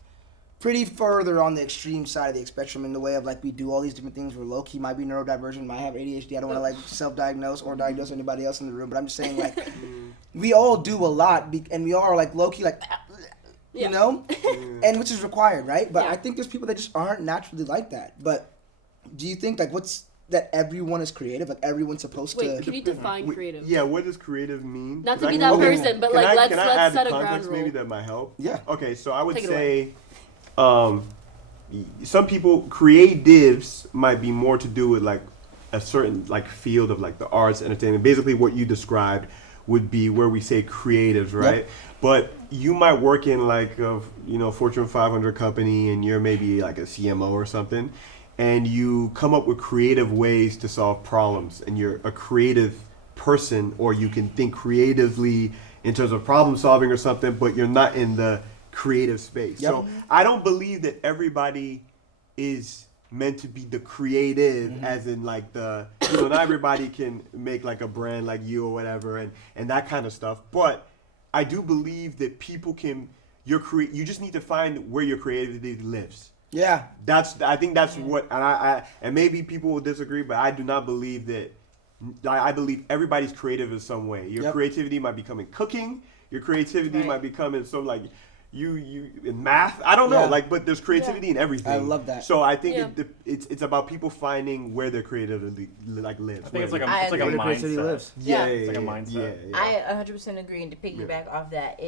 pretty further on the extreme side of the spectrum in the way of like we do all these different things. We're low key might be neurodivergent, might have ADHD. I don't want to like self-diagnose or diagnose anybody else in the room, but I'm just saying like we all do a lot, and we all are like low key like you know, and which is required, right? But I think there's people that just aren't naturally like that. But do you think like what's that everyone is creative? Like everyone's supposed to. Wait, can you define creative? Yeah, what does creative mean? Not 'Cause to I be can- that person, but like let's add set the a ground context rule. maybe that might help? Yeah. Okay, so I would Take it say some people, creatives might be more to do with like a certain like field of like the arts, entertainment. Basically what you described would be where we say creatives, right? Yep. But you might work in like a Fortune 500 company, and you're maybe like a CMO or something, and you come up with creative ways to solve problems, and you're a creative person, or you can think creatively in terms of problem solving or something, but you're not in the creative space. Yep. So I don't believe that everybody is meant to be the creative, as in like the, not everybody can make like a brand like you or whatever, and that kind of stuff. But I do believe that people can, you just need to find where your creativity lives. Yeah. I think that's what, and maybe people will disagree, but I do not believe that. I believe everybody's creative in some way. Your creativity might be coming cooking. Your creativity might be coming some like you in math. I don't know, like, but there's creativity in everything. I love that. So I think it's about people finding where their creativity like lives. I think it's like I a agree. Where the creativity mindset. lives. Yeah. It's like a mindset. Yeah. I 100% agree, and to piggyback off that,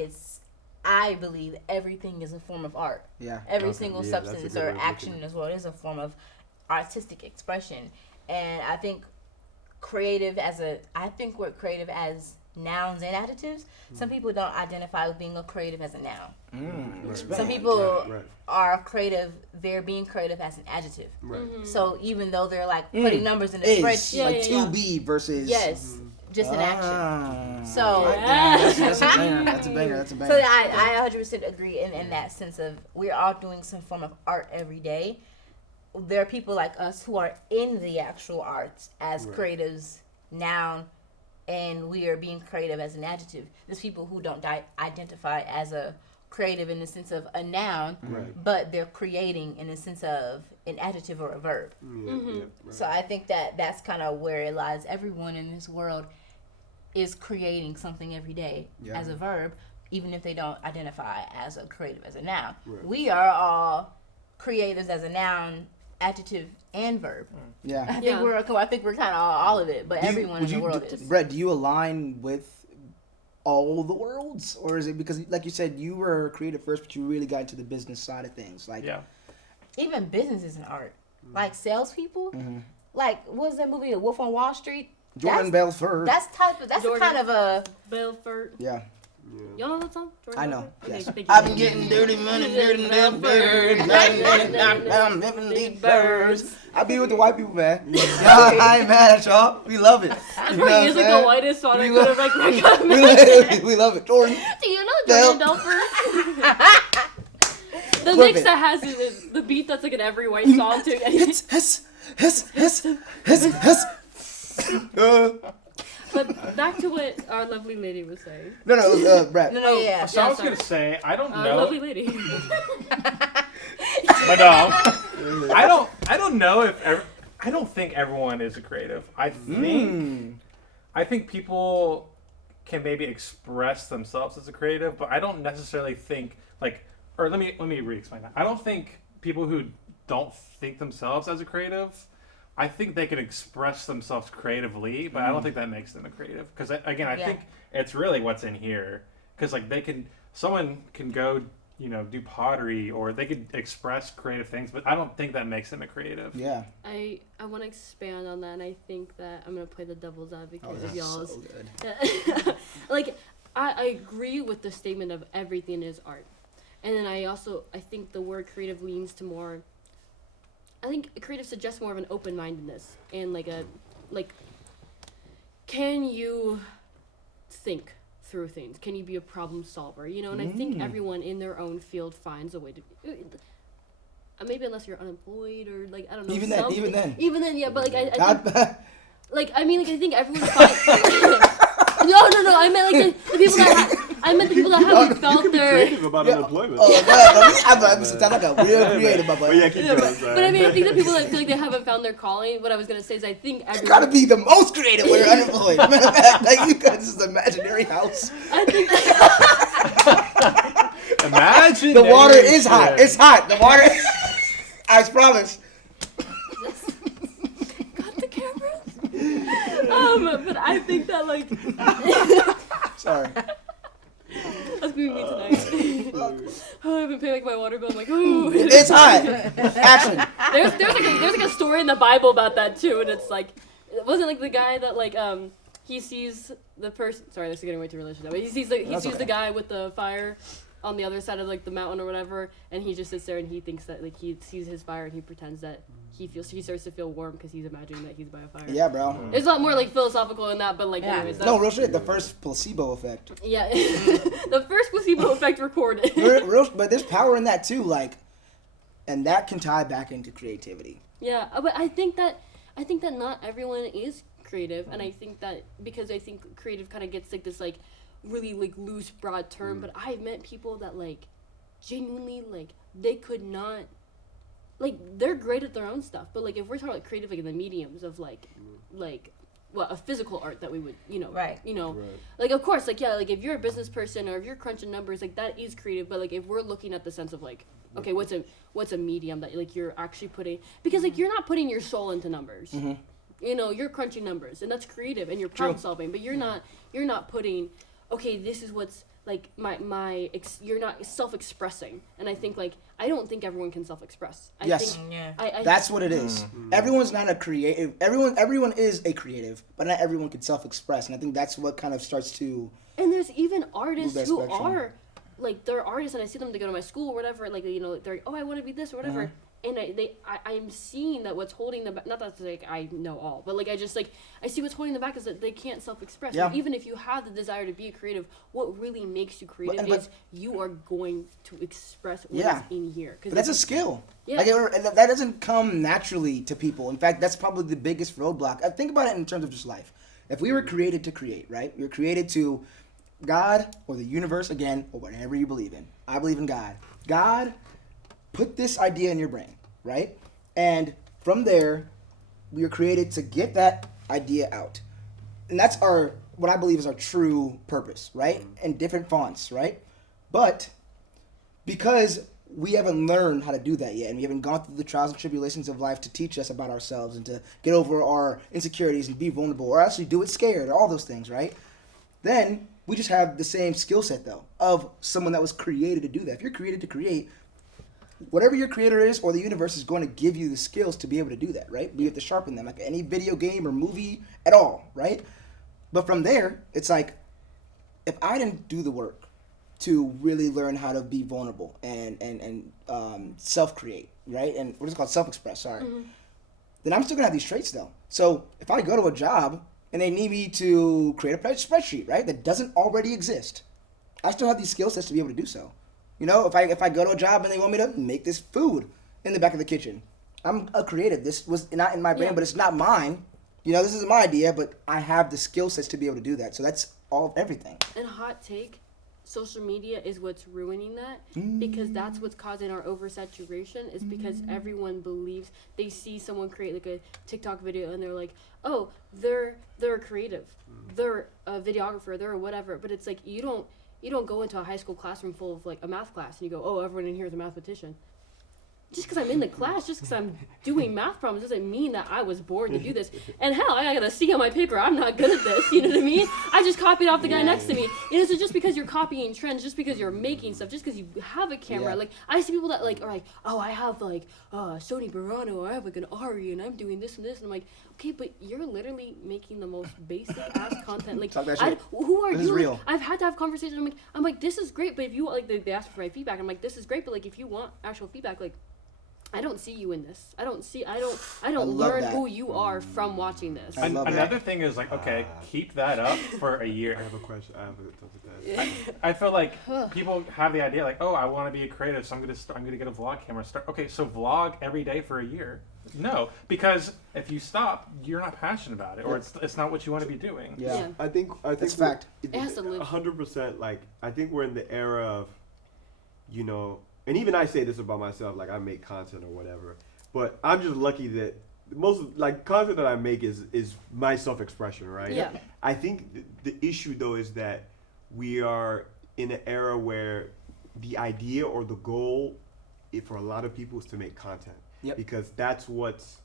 I believe everything is a form of art. Yeah. Every Okay. single Yeah, that's a substance good way or of looking action at it. as well is a form of artistic expression. And I think I think we're creative as nouns and adjectives. Some people don't identify with being a creative as a noun. Some people are creative, they're being creative as an adjective. Right. So even though they're like putting numbers in a Is spreadsheet, like to be versus just an action. Ah. So That's a banger. That's a banger. That's a banger. So I 100% agree in that sense of we're all doing some form of art every day. There are people like us who are in the actual arts as creatives, noun, and we are being creative as an adjective. There's people who don't identify as a creative in the sense of a noun, but they're creating in the sense of an adjective or a verb. So I think that's kind of where it lies. Everyone in this world is creating something every day as a verb, even if they don't identify as a creative as a noun. We are all creatives as a noun, adjective, and verb. Yeah. I think we're kind of all of it, but everyone in the world is. Brett, do you align with all the worlds, or is it because, like you said, you were creative first, but you really got into the business side of things? Like, Even business is an art. Like salespeople, like what was that movie, The Wolf on Wall Street? Jordan Belfort. That's a kind of a Belfort. Yeah. Y'all know that song? Jordan I know. Belfort? Yes. Okay, thank you. I've been getting dirty money, dirty damn birds. I'm living these birds. I be with the white people, man. I ain't mad at y'all. We love it. That's You know probably is what like I'm the whitest song I We could have love- like recommended. we love it. Jordan. Do you know Jordan Belfort? The mix that has the beat that's like in every white song too. But back to what our lovely lady was saying. No, it was Brett. No, yeah. So I was sorry. gonna say I don't Our know. lovely lady. My dog. I don't know if I don't think everyone is a creative. I think people can maybe express themselves as a creative, but I don't necessarily think or let me re-explain that. I don't think people who don't think themselves as a creative, I think they can express themselves creatively, but I don't think that makes them a creative. Because again, I think it's really what's in here. Because someone can go, do pottery, or they could express creative things, but I don't think that makes them a creative. Yeah. I want to expand on that, and I think that I'm gonna play the devil's advocate of y'all's. So good. I agree with the statement of everything is art, and then I think the word creative leans to more. I think creative suggests more of an open-mindedness and can you think through things? Can you be a problem solver? And I think everyone in their own field finds a way to. Maybe unless you're unemployed or I don't know. Even then. Even then, yeah. But I think, I think everyone finds. No. I meant the people that. I meant the people that haven't felt their. Creative about unemployment. That's like a real creative, but yeah, keep going. But I mean, I think the people that feel like they haven't found their calling. What I was gonna say is, I think everyone. You gotta be the most creative when you're unemployed. Matter of fact, you got this imaginary house. I think. Imagine The water is hot. It's hot. The water. I promise. Got the camera. But I think that Sorry. that's gonna be me tonight. Oh, I've been paying my water bill. I'm like, ooh. It's hot. Action. There's a story in the Bible about that too, and it's it wasn't the guy that he sees the person. Sorry, this is getting way too religious now. But he sees the guy with the fire on the other side of the mountain or whatever, and he just sits there and he thinks that he sees his fire and he pretends that he starts to feel warm because he's imagining that he's by a fire. Yeah, bro. It's a lot more philosophical than that, but anyways. No, real shit. The first placebo effect. Yeah, the first placebo effect recorded. But there's power in that too, and that can tie back into creativity. Yeah, but I think that not everyone is creative, and I think that because I think creative kind of gets this really loose broad term, but I've met people that genuinely they could not they're great at their own stuff, but if we're talking about creative in the mediums of a physical art that we would right. Of course if you're a business person or if you're crunching numbers that is creative, but if we're looking at the sense of okay, what's a medium that you're actually putting, because you're not putting your soul into numbers. You're crunching numbers, and that's creative, and you're problem solving, but you're not putting, okay, this is what's you're not self-expressing. And I think I don't think everyone can self-express. That's what it is. Everyone's not a creative. Everyone is a creative, but not everyone can self-express, and I think that's what kind of starts to. And there's even artists who are they're artists, and I see them to go to my school or whatever, they're I want to be this or whatever. And I'm seeing that what's holding them back, not that I know all, but I see what's holding them back is that they can't self-express. Yeah. Even if you have the desire to be a creative, what really makes you creative is you are going to express what is in here. But that's a skill. Yeah. That doesn't come naturally to people. In fact, that's probably the biggest roadblock. I think about it in terms of just life. If we were created to create, right? We were created to God or the universe, again, or whatever you believe in. I believe in God. God put this idea in your brain, right? And from there, we are created to get that idea out. And that's what I believe is our true purpose, right? In different fonts, right? But because we haven't learned how to do that yet, and we haven't gone through the trials and tribulations of life to teach us about ourselves and to get over our insecurities and be vulnerable, or actually do it scared, or all those things, right? Then we just have the same skill set, though, of someone that was created to do that. If you're created to create, whatever your creator is or the universe is going to give you the skills to be able to do that, right? You have to sharpen them, like any video game or movie at all, right? But from there, it's if I didn't do the work to really learn how to be vulnerable and self-create, right? And what is it called? Self-express, sorry. Then I'm still going to have these traits, though. So if I go to a job and they need me to create a spreadsheet, right, that doesn't already exist, I still have these skill sets to be able to do so. You know, if I go to a job and they want me to make this food in the back of the kitchen, I'm a creative. This was not in my brain, but it's not mine. You know, this isn't my idea, but I have the skill sets to be able to do that. So that's everything. And hot take, social media is what's ruining that because that's what's causing our oversaturation is because everyone believes they see someone create like a TikTok video and they're like, oh, they're creative, they're a videographer, they're a whatever. But it's like you don't go into a high school classroom full of like a math class and you go, oh, everyone in here is a mathematician. Just because I'm in the class, just because I'm doing math problems doesn't mean that I was born to do this. And hell, I got a C on my paper. I'm not good at this. You know what I mean? I just copied off the guy next to me. And so just because you're copying trends, just because you're making stuff, just because you have a camera, like I see people that like are like, oh, I have like Sony Burano or I have like an Ari and I'm doing this and this. And I'm like, okay, but you're literally making the most basic ass content. Like, who are this you? Is real. Like, I've had to have conversations. I'm like, this is great, but if you like, they ask for my feedback. I'm like, this is great, but like, if you want actual feedback, like. I don't see you in this. I don't learn who you are from watching this. Another thing is like, okay, keep that up for a year. I have a question. I feel like people have the idea like, oh, I want to be a creative, so I'm gonna get a vlog camera. Okay, so vlog every day for a year. No, because if you stop, you're not passionate about it, or it's not what you want to be doing. Yeah. I think that's fact. It has to live. 100%. Like I think we're in the era of, you know. And even I say this about myself, like I make content or whatever, but I'm just lucky that most like content that I make is my self-expression, right? Yeah. I think the issue though is that we are in an era where the idea or the goal for a lot of people is to make content. Yep. Because that's what's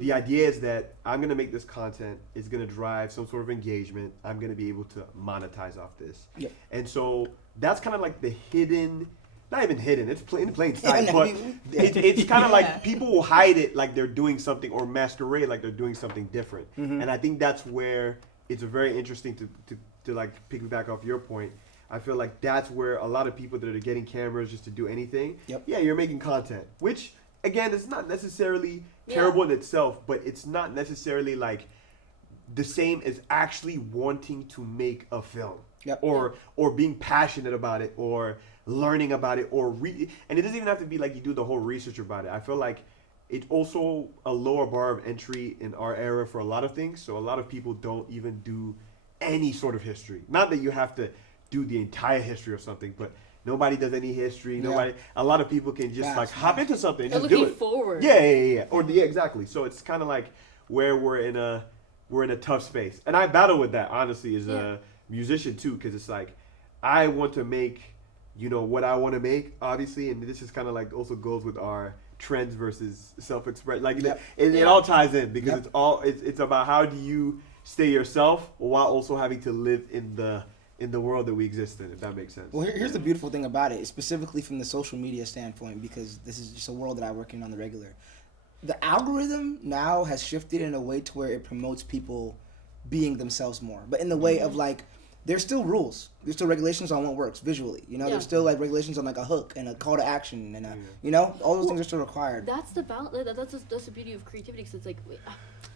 the idea is that I'm gonna make this content, it's gonna drive some sort of engagement, I'm gonna be able to monetize off this. Yep. And so that's kind of like the hidden. Not even hidden, it's in plain sight, but it's kind of like people will hide it like they're doing something or masquerade like they're doing something different. And I think that's where it's very interesting to like piggyback off your point. I feel like that's where a lot of people that are getting cameras just to do anything, yeah, you're making content, which again, it's not necessarily terrible in itself, but it's not necessarily like the same as actually wanting to make a film or being passionate about it or learning about it or and it doesn't even have to be like you do the whole research about it. I feel like it's also a lower bar of entry in our era for a lot of things. So a lot of people don't even do any sort of history. Not that you have to do the entire history or something, but nobody does any history. A lot of people can just hop into something and just do it. Forward. Yeah. Or exactly. So it's kind of like where we're in a tough space. And I battle with that honestly as a musician too, because it's like I want to make what I want to make, obviously, and this is kind of like also goes with our trends versus self-expression. Like it all ties in because it's about how do you stay yourself while also having to live in the world that we exist in, if that makes sense. Well, here's the beautiful thing about it, specifically from the social media standpoint, because this is just a world that I work in on the regular. The algorithm now has shifted in a way to where it promotes people being themselves more, but in the way of like. There's still rules. There's still regulations on what works visually. There's still like regulations on like a hook and a call to action and all those things are still required. That's the balance. That's the beauty of creativity. Because it's like,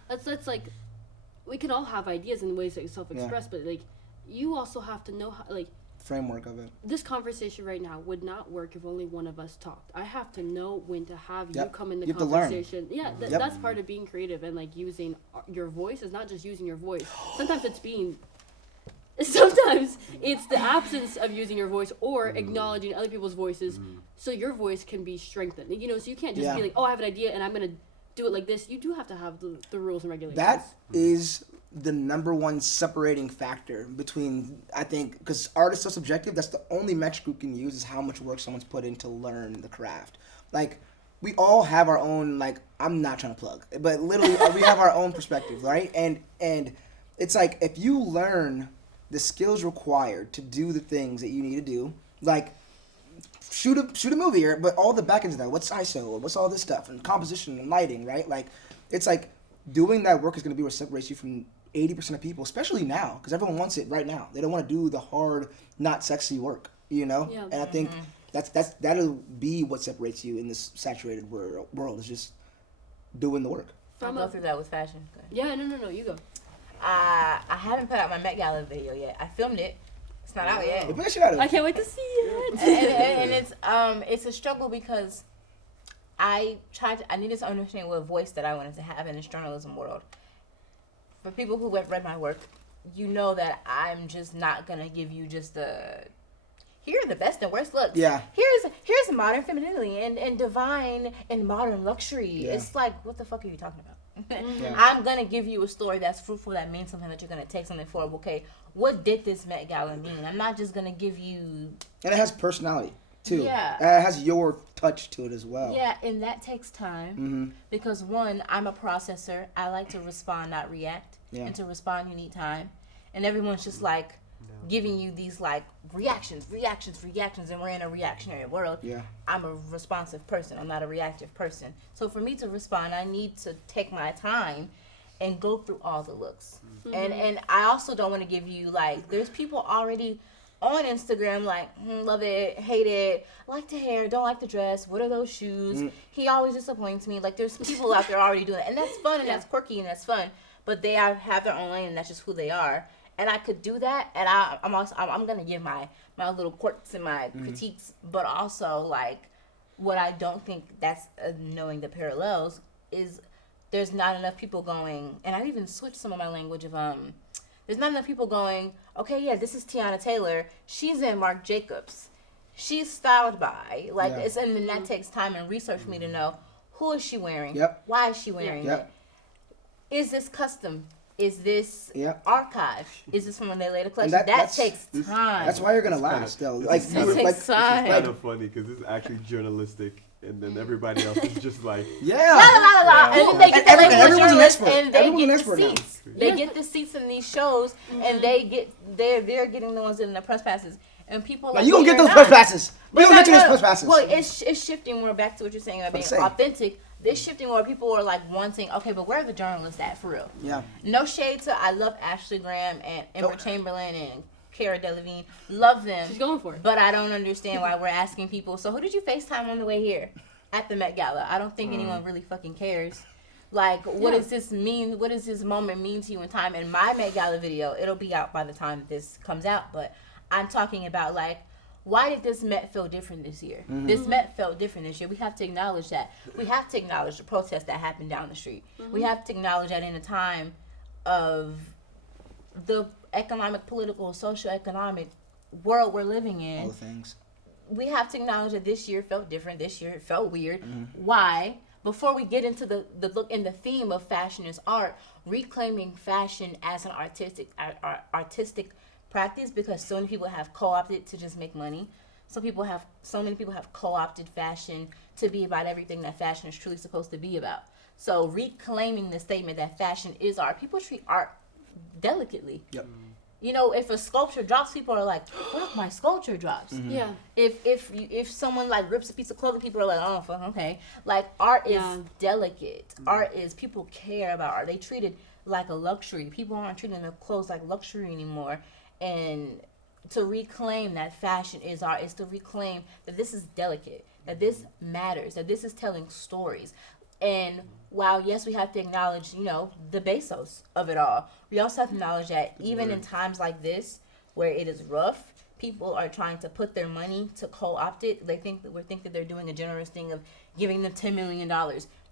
that's like, we can all have ideas and ways to self-express, but like, you also have to know how like. Framework of it. This conversation right now would not work if only one of us talked. I have to know when to have you come in the conversation. Yeah, that's part of being creative and like using your voice. Is not just using your voice. Sometimes it's the absence of using your voice or acknowledging other people's voices so your voice can be strengthened. So you can't just be like, oh, I have an idea and I'm going to do it like this. You do have to have the rules and regulations. That is the number one separating factor between, I think, because art is so subjective, that's the only metric we can use is how much work someone's put in to learn the craft. Like, we all have our own, like, I'm not trying to plug, but literally we have our own perspective, right? And it's like, if you learn the skills required to do the things that you need to do, like shoot a movie, but all the back ends of that, what's ISO, what's all this stuff, and composition and lighting, right? Like, it's like doing that work is going to be what separates you from 80% of people, especially now, because everyone wants it right now. They don't want to do the hard, not sexy work, Yeah. And I think that'll be what separates you in this saturated world is just doing the work. I'll go through that with fashion. Yeah, no, you go. I haven't put out my Met Gala video yet. I filmed it. It's not out yet. They put that shit out. I can't wait to see it. And it's a struggle because I needed to understand what voice that I wanted to have in this journalism world. For people who have read my work, you know that I'm just not gonna give you just here are the best and worst looks. Yeah. Here's modern femininity and divine and modern luxury. Yeah. It's like, what the fuck are you talking about? Yeah. I'm gonna give you a story that's fruitful, that means something, that you're gonna take something for. Okay, what did this Met Gala mean? I'm not just gonna give you. And it has personality too. Yeah. It has your touch to it as well. Yeah, and that takes time Mm-hmm. because one, I'm a processor. I like to respond, not react. Yeah. And to respond, you need time. And everyone's just like giving you these like reactions, and we're in a reactionary world. Yeah. I'm a responsive person. I'm not a reactive person. So for me to respond, I need to take my time and go through all the looks. Mm-hmm. And I also don't want to give you like, there's people already on Instagram like, love it, hate it, like the hair, don't like the dress, what are those shoes? He always disappoints me. Like there's people out there already doing it. And that's fun and that's quirky and that's fun. But they have their own lane and that's just who they are. And I could do that, and I'm gonna give my little quirks and my critiques, but also like what I don't think that's knowing the parallels is there's not enough people going, and I've even switched some of my language of there's not enough people going, okay, yeah, this is Tiana Taylor, she's in Marc Jacobs, she's styled by like Yeah. and then that takes time and research for me to know who is she wearing, Yep. why is she wearing Yep. it, is this custom. Is this Yep. archive? Is this from when they laid a collection? that- That that's- takes time. That's why you're gonna It's kinda- last, though. it's Like, kinda- you were, It like, takes time. It's kind of funny because it's actually journalistic, and then everybody else is just like, La, yeah. la, la, la. And then they get the Everyone's language an journalists expert. and they Everyone's an get expert the now. seats. They get the seats in these shows, and they're getting the ones in the press passes. And people Now like, you gonna well, get those you're press not. passes. We gonna get you those press passes. Well, it's shifting more back to what you're saying about being I'm saying. authentic. This shifting where people are like wanting, okay, but where are the journalists at for real? Yeah. No shade to, I love Ashley Graham and Amber Nope. Chamberlain and Cara Delevingne. Love them. She's going for it. But I don't understand why we're asking people, so who did you FaceTime on the way here at the Met Gala? I don't think anyone really fucking cares. Like, what Yeah. does this mean? What does this moment mean to you in time? In my Met Gala video, it'll be out by the time this comes out, but I'm talking about, like, why did this Met feel different this year? This Met felt different this year. We have to acknowledge that. We have to acknowledge the protest that happened down the street. We have to acknowledge that in a time of the economic, political, social-economic world we're living All in, the things. we have to acknowledge that this year felt different. This year it felt weird. Why? Before we get into the look and the theme of fashion is art, reclaiming fashion as an artistic practice, because so many people have co-opted to just make money. So many people have co-opted fashion to be about everything that fashion is truly supposed to be about. So reclaiming the statement that fashion is art. People treat art delicately. Yep. You know, if a sculpture drops, people are like, "Fuck, my sculpture drops." Yeah. If someone like rips a piece of clothing, people are like, "Oh, fuck, okay." Like art is Yeah. delicate. Art is, people care about art. They treat it like a luxury. People aren't treating their clothes like luxury anymore. And to reclaim that fashion is art is to reclaim that this is delicate, that this matters, that this is telling stories. And while, yes, we have to acknowledge, you know, the basis of it all, we also have to acknowledge that even in times like this, where it is rough, people are trying to put their money to co-opt it. They think that they're doing a generous thing of giving them $10 million.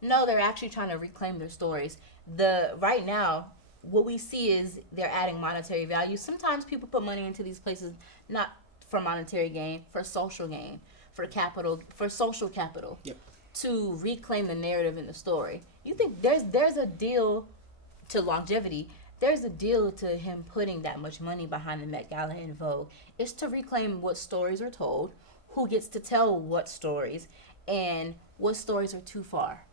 No, they're actually trying to reclaim their stories. Right now, what we see is they're adding monetary value. Sometimes people put money into these places not for monetary gain, for social gain, for capital, for social capital. Yep. To reclaim the narrative in the story. You think there's a deal to longevity. There's a deal to him putting that much money behind the Met Gala and Vogue. It's to reclaim what stories are told, who gets to tell what stories, and what stories are too far.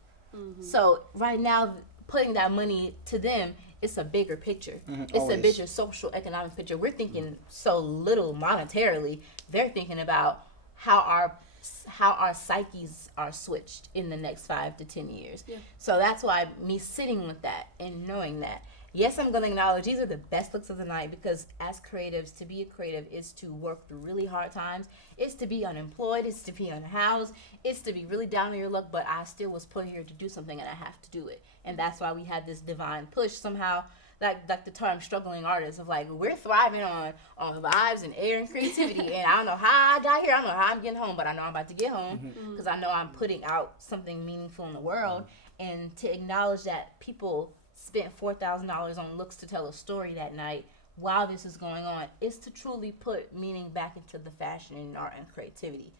So right now, putting that money to them, it's a bigger picture. It's always. a bigger social economic picture. We're thinking so little monetarily. They're thinking about how our psyches are switched in the next 5 to 10 years. Yeah. So that's why me sitting with that and knowing that, yes, I'm going to acknowledge these are the best looks of the night, because as creatives, to be a creative is to work through really hard times. It's to be unemployed. It's to be unhoused. It's to be really down on your luck, but I still was put here to do something and I have to do it. And that's why we had this divine push. Somehow like the term struggling artist of like we're thriving on vibes and air and creativity, and I don't know how I got here, I don't know how I'm getting home, but I know I'm about to get home because I know I'm putting out something meaningful in the world, and to acknowledge that people spent $4,000 on looks to tell a story that night while this is going on is to truly put meaning back into the fashion and art and creativity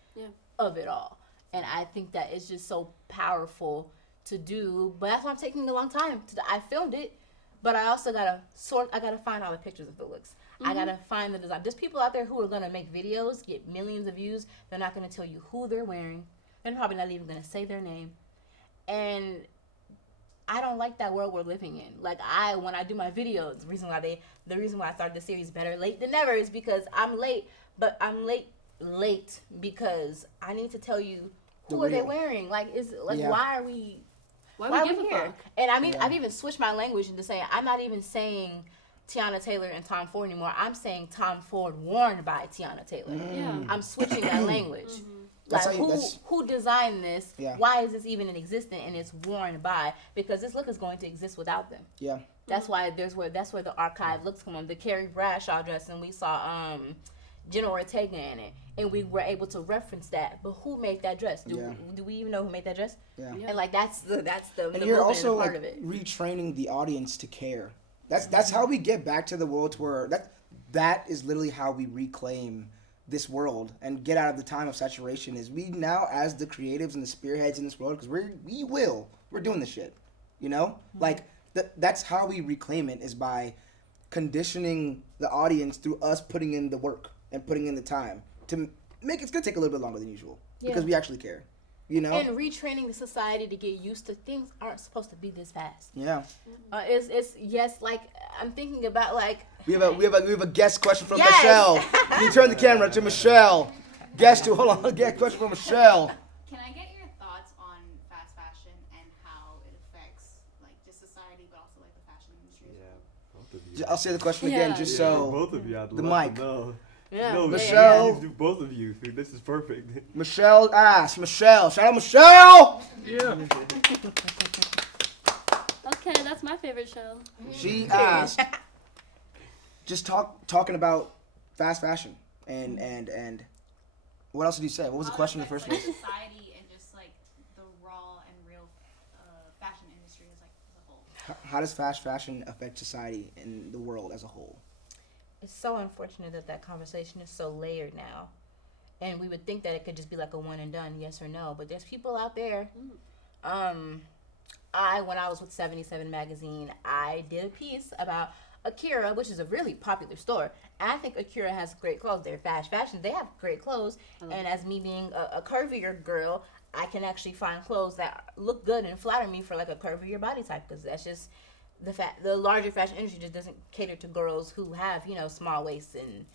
of it all. And I think that it's just so powerful to do, but that's why I'm taking a long time. I filmed it, but I also gotta find all the pictures of the looks. I gotta find the design. There's people out there who are gonna make videos, get millions of views. They're not gonna tell you who they're wearing. They're probably not even gonna say their name. And I don't like that world we're living in. Like when I do my videos, the reason why I started the series Better Late Than Never is because I'm late, but I'm late because I need to tell you who are they wearing. Like why are we here? And I mean, I've even switched my language into saying I'm not even saying Tiana Taylor and Tom Ford anymore. I'm saying Tom Ford worn by Tiana Taylor. I'm switching that language. Like who designed this? Why is this even in existence? And it's worn by, because this look is going to exist without them. That's why that's where the archive looks come on. The Carrie Bradshaw dress, and we saw Jenna Ortega in it, and we were able to reference that. But who made that dress? Do we even know who made that dress? And like that's the and you're also part like of it. retraining the audience to care. That's how we get back to the world where that is literally how we reclaim this world and get out of the time of saturation. Is we now, as the creatives and the spearheads in this world, because we're doing this shit, you know, like that's how we reclaim it, is by conditioning the audience through us putting in the work and putting in the time to make it's gonna take a little bit longer than usual because we actually care, you know, and retraining the society to get used to things aren't supposed to be this fast. It's like I'm thinking about like we have a guest question from Michelle. Can you turn the camera to Michelle? Hold on, guest question from Michelle. Can I get your thoughts on fast fashion and how it affects like just society, but also like the fashion industry? Both of you. I'll say the question again, just so both of you. I'd the love mic. To know. No, Michelle. Both of you. This is perfect. Michelle asked. Michelle. Shout out Michelle. Yeah. Okay, that's my favorite show. She asked. Just talking about fast fashion and what else did you say? What was the question in the first place? Society and just like the raw and real fashion industry as a whole. How does fast fashion affect society and the world as a whole? It's so unfortunate that conversation is so layered now. And we would think that it could just be like a one and done, yes or no. But there's people out there. When I was with 77 Magazine, I did a piece about Akira, which is a really popular store. And I think Akira has great clothes. They're fast fashion. They have great clothes. And as me being a curvier girl, I can actually find clothes that look good and flatter me for like a curvier body type, because that's just the larger fashion industry just doesn't cater to girls who have, small waists and,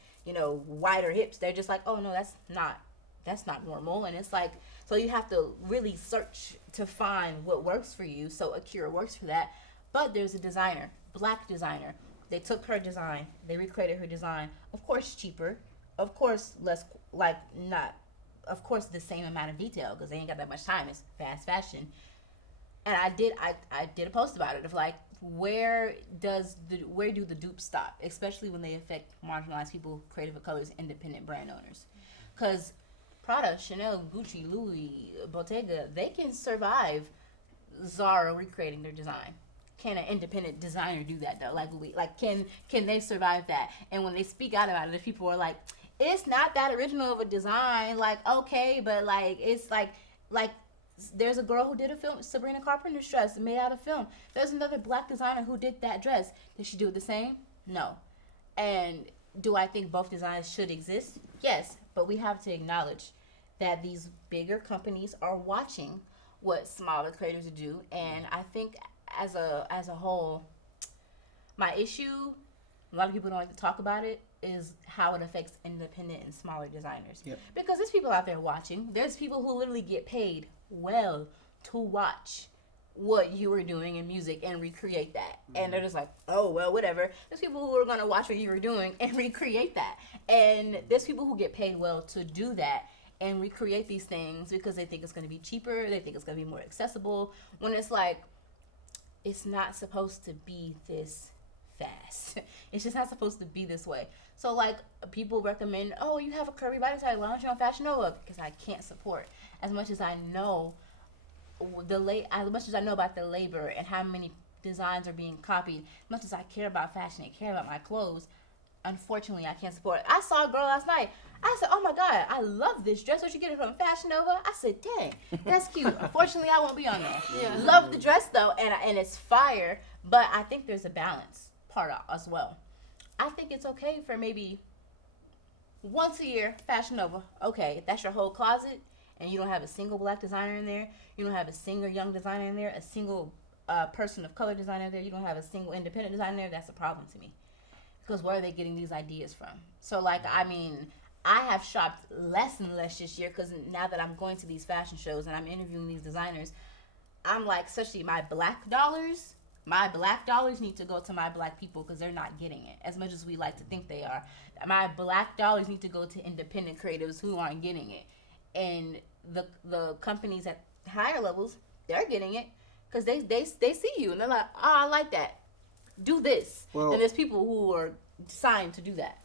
wider hips. They're just like, oh no, that's not normal. And it's like, so you have to really search to find what works for you. So Akira works for that. But there's a designer, black designer. They took her design, they recreated her design. Of course cheaper, of course less, of course the same amount of detail, because they ain't got that much time. It's fast fashion. And I did a post about it of like, where do the dupes stop, especially when they affect marginalized people, creative colors, independent brand owners? Because Prada, Chanel, Gucci, Louis, Bottega, they can survive Zara recreating their design. Can an independent designer do that though? Can they survive that? And when they speak out about it, if people are like, it's not that original of a design, like, okay, but like it's like there's a girl who did a film, Sabrina Carpenter's dress, made out of film. There's another black designer who did that dress. Did she do it the same? No. And do I think both designs should exist? Yes, but we have to acknowledge that these bigger companies are watching what smaller creators do. And I think as a whole, my issue, a lot of people don't like to talk about it, is how it affects independent and smaller designers. Yep. Because there's people out there watching. There's people who literally get paid well to watch what you were doing in music and recreate that. And they're just like, oh, well, whatever. There's people who are going to watch what you were doing and recreate that. And there's people who get paid well to do that and recreate these things because they think it's going to be cheaper. They think it's going to be more accessible. When it's like, it's not supposed to be this fast. It's just not supposed to be this way. So like people recommend, oh, you have a curvy body type, why don't you on Fashion Nova? Because I can't support as much as I know as much as I know about the labor and how many designs are being copied. As much as I care about fashion and care about my clothes, unfortunately I can't support it. I saw a girl last night. I said, oh my God, I love this dress. Where'd you get it from? Fashion Nova? I said, dang, that's cute. Unfortunately, I won't be on there. Yeah. Love the dress though, and it's fire, but I think there's a balance part as well. I think it's okay for maybe once a year, Fashion Nova. Okay, if that's your whole closet and you don't have a single black designer in there, you don't have a single young designer in there, a single person of color designer there, you don't have a single independent designer there, that's a problem to me. Because where are they getting these ideas from? So like, I mean, I have shopped less and less this year because now that I'm going to these fashion shows and I'm interviewing these designers, I'm like, especially my black dollars need to go to my black people because they're not getting it as much as we like to think they are. My black dollars need to go to independent creatives who aren't getting it. And the companies at higher levels, they're getting it because they see you and they're like, oh, I like that. Do this. Well, and there's people who are signed to do that.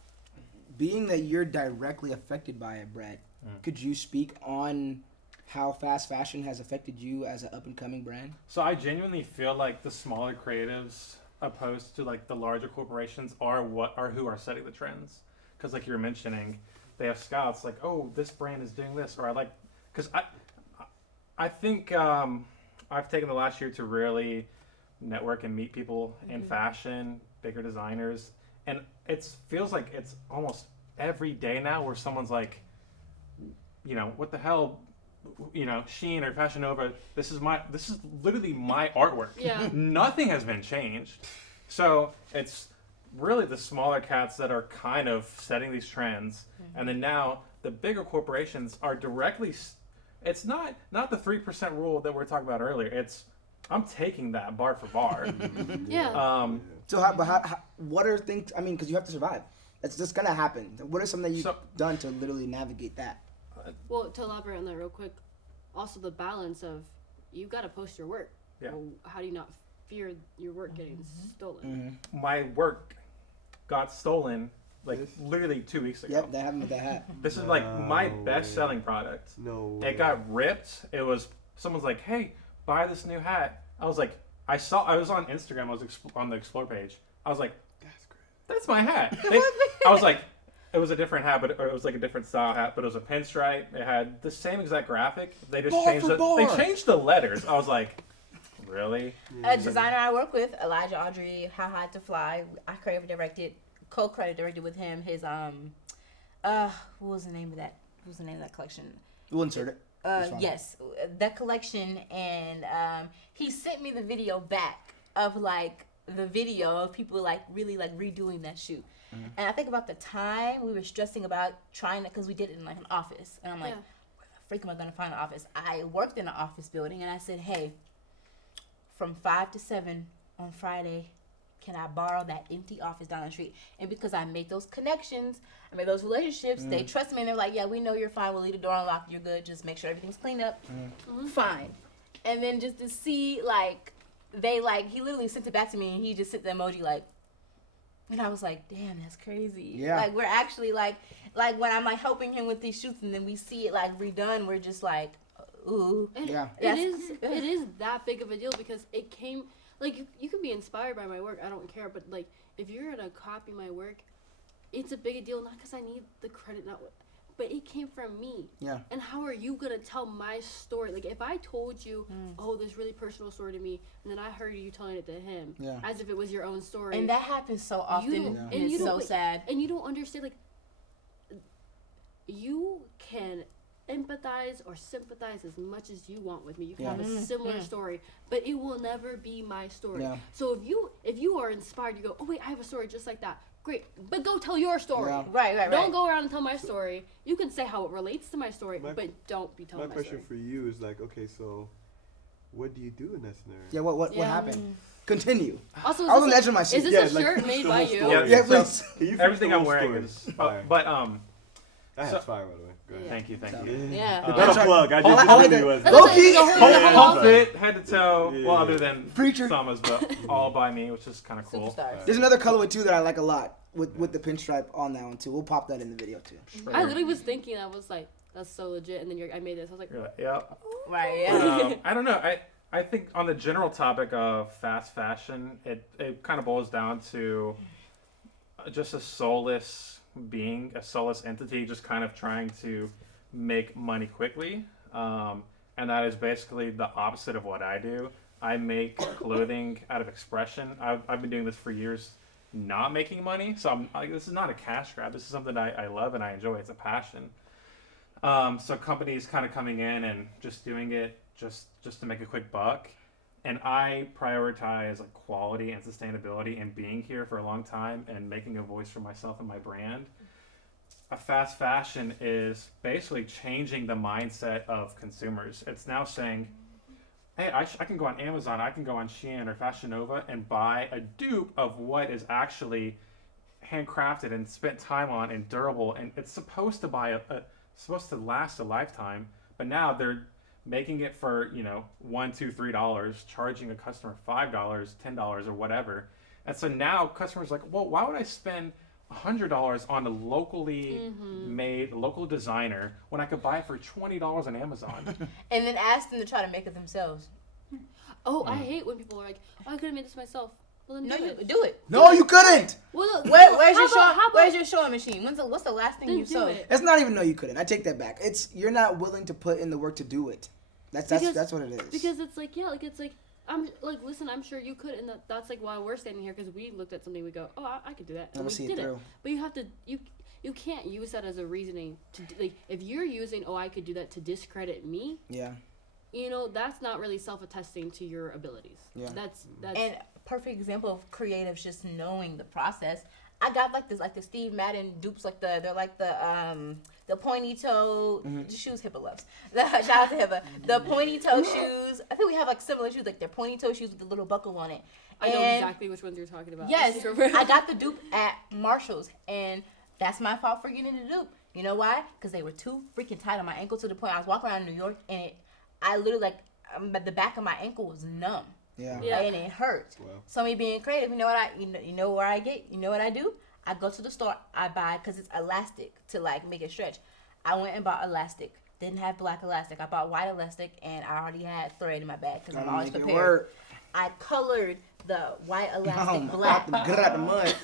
Being that you're directly affected by it, Brett, could you speak on how fast fashion has affected you as an up-and-coming brand? So I genuinely feel like the smaller creatives, opposed to like the larger corporations, are who are setting the trends. Because like you were mentioning, they have scouts like, oh, this brand is doing this, or I like, because I think I've taken the last year to really network and meet people in fashion, bigger designers, and it feels like it's almost every day now where someone's like, you know, what the hell, you know, Shein or Fashion Nova, this is literally my artwork. Yeah. Nothing has been changed. So it's really the smaller cats that are kind of setting these trends. And then now the bigger corporations are directly, it's not the 3% rule that we were talking about earlier. It's, I'm taking that bar for bar. Yeah. So what are things, I mean, because you have to survive. It's just going to happen. What are some that you've done to literally navigate that? Well, to elaborate on that real quick, also the balance of you got to post your work. Yeah. Well, how do you not fear your work getting stolen? My work got stolen like literally 2 weeks ago. Yep, that happened with that hat. This is like my best selling product. No way. It got ripped. It was, someone's like, hey, buy this new hat. I was like, I was on Instagram, I was on the Explore page. I was like, That's crazy. that's my hat. I was like, it was a different hat, but it was like a different style hat, but it was a pinstripe. It had the same exact graphic. They just changed the letters. I was like, really? A designer I work with, Elijah Audrey, How High to Fly, I co-creative directed with him his what was the name of that? What was the name of that collection? We'll insert it. Yes, that collection, and he sent me the video back of like the video of people like really like redoing that shoot. And I think about the time we were stressing about trying to, because we did it in like an office, and I'm like, where the freak am I going to find an office? I worked in an office building, and I said, hey, from 5 to 7 on Friday, can I borrow that empty office down the street? And because I made those connections, I made those relationships, they trust me, and they're like, yeah, we know you're fine. We'll leave the door unlocked. You're good. Just make sure everything's cleaned up. Fine. And then just to see, like, he literally sent it back to me, and he just sent the emoji, like, and I was like, damn, that's crazy. Yeah. Like, we're actually, like when I'm, like, helping him with these shoots, and then we see it, like, redone, we're just like, ooh. And Yeah. it is that big of a deal because it came, like, you can be inspired by my work, I don't care, but, like, if you're gonna copy my work, it's a big deal, not because I need the credit, but it came from me. Yeah. And how are you gonna tell my story? Like, if I told you, oh, this really personal story to me, and then I heard you telling it to him, as if it was your own story. And that happens so often, and it's so sad. And you don't understand, like, you can empathize or sympathize as much as you want with me. You can have a similar story, but it will never be my story. Yeah. So if you are inspired, you go, oh wait, I have a story just like that. Great, but go tell your story. Yeah. Right. Don't go around and tell my story. You can say how it relates to my story, but don't be telling My my story. question for you is like, okay, so what do you do in that scenario? Yeah, what happened? Continue. Also, I was on the edge of my seat. is this Yeah, a like, shirt made by you? Yeah, Yeah, so please. Can you finish everything the I'm whole wearing story? is, Fire. but That's So- fire, by the way. Go ahead. Thank you, thank So- you. Yeah. Not a plug. I All just I like really that- was. That's Low what key, the Whole whole outfit, head to toe. Yeah. Well, other than Preacher. Sama's, but all by me, which is kind of cool. Superstars. There's another colorway too that I like a lot with the pinstripe on that one too. We'll pop that in the video too. I literally was thinking, I was like, that's so legit, and then I made this. I was like, You're like, yeah. Right. Yeah. I don't know. I think on the general topic of fast fashion, it kind of boils down to just a soulless being, a soulless entity, just kind of trying to make money quickly. And that is basically the opposite of what I do. I make clothing out of expression. I've been doing this for years, not making money. So this is not a cash grab. This is something I love and I enjoy. It's a passion. So companies kind of coming in and just doing it just to make a quick buck. And I prioritize like quality and sustainability and being here for a long time and making a voice for myself and my brand. A fast fashion is basically changing the mindset of consumers. It's now saying, hey, I can go on Amazon, I can go on Shein or Fashion Nova and buy a dupe of what is actually handcrafted and spent time on and durable, and it's supposed to supposed to last a lifetime. But now they're making it for $1, $2, $3, charging a customer $5, $10 or whatever. And so now customers are like, well, why would I spend $100 on a locally made local designer when I could buy it for $20 on Amazon? And then ask them to try to make it themselves. oh, I hate when people are like, oh, I could have made this myself. Well, then No, do you it. do it. No, you couldn't. Well, look, Where's your sewing machine? What's the last thing Then you do sewed? it. It's not even no, you couldn't. I take that back. It's you're not willing to put in the work to do it. That's what it is. Because it's like, yeah, like it's like, I'm like, listen, I'm sure you could, and that's like why we're standing here, because we looked at something, we go, oh, I could do that, and Let me we see it did it. through. But you have to, you can't use that as a reasoning to like, if you're using, oh, I could do that to discredit me, Yeah. That's not really self-attesting to your abilities. Yeah. That's And a perfect example of creatives just knowing the process. I got like the Steve Madden dupes, they're like the pointy toe shoes Hippa loves. Shout out to Hippa. The pointy toe shoes. I think we have like similar shoes, like they're pointy toe shoes with the little buckle on it. I know And exactly which ones you're talking about. yes, I got the dupe at Marshall's, and that's my fault for getting the dupe. You know why? Because they were too freaking tight on my ankle to the point I was walking around New York and I literally the back of my ankle was numb. Yeah. Yeah. And it hurt. Wow. So me being creative, you know what I do? I go to the store, I buy, because it's elastic to like make it stretch. I went and bought elastic. Didn't have black elastic. I bought white elastic, and I already had thread in my bag because I'm Gotta always make it prepared. work. I colored the white elastic Oh, black. Get out the mud.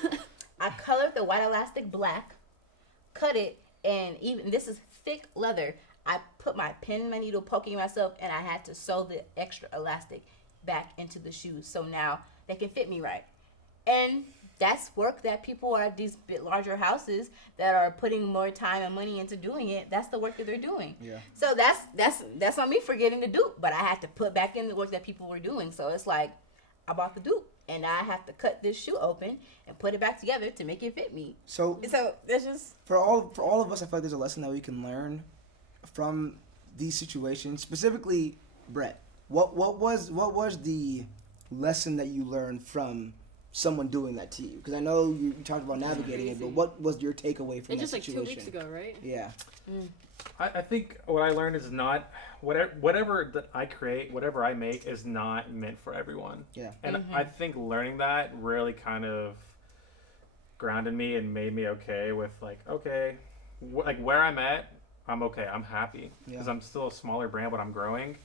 I colored the white elastic black, cut it, and even this is thick leather. I put my pen and my needle poking myself, and I had to sew the extra elastic back into the shoes, so now they can fit me right. And that's work that people at these bit larger houses that are putting more time and money into doing it. That's the work that they're doing. Yeah. So that's on me for getting the dupe, but I had to put back in the work that people were doing. So it's like I bought the dupe, and I have to cut this shoe open and put it back together to make it fit me. So So that's just for all of us, I feel like there's a lesson that we can learn from these situations. Specifically, Brett, what was the lesson that you learned from someone doing that to you? Because I know you talked about navigating it, but what was your takeaway from It's that just like situation? 2 weeks ago, right? Yeah. I think what I learned is not whatever that I create, whatever I make is not meant for everyone. Yeah. And I think learning that really kind of grounded me and made me okay with like, okay, like where I'm at, I'm okay. I'm happy because Yeah. I'm still a smaller brand, but I'm growing,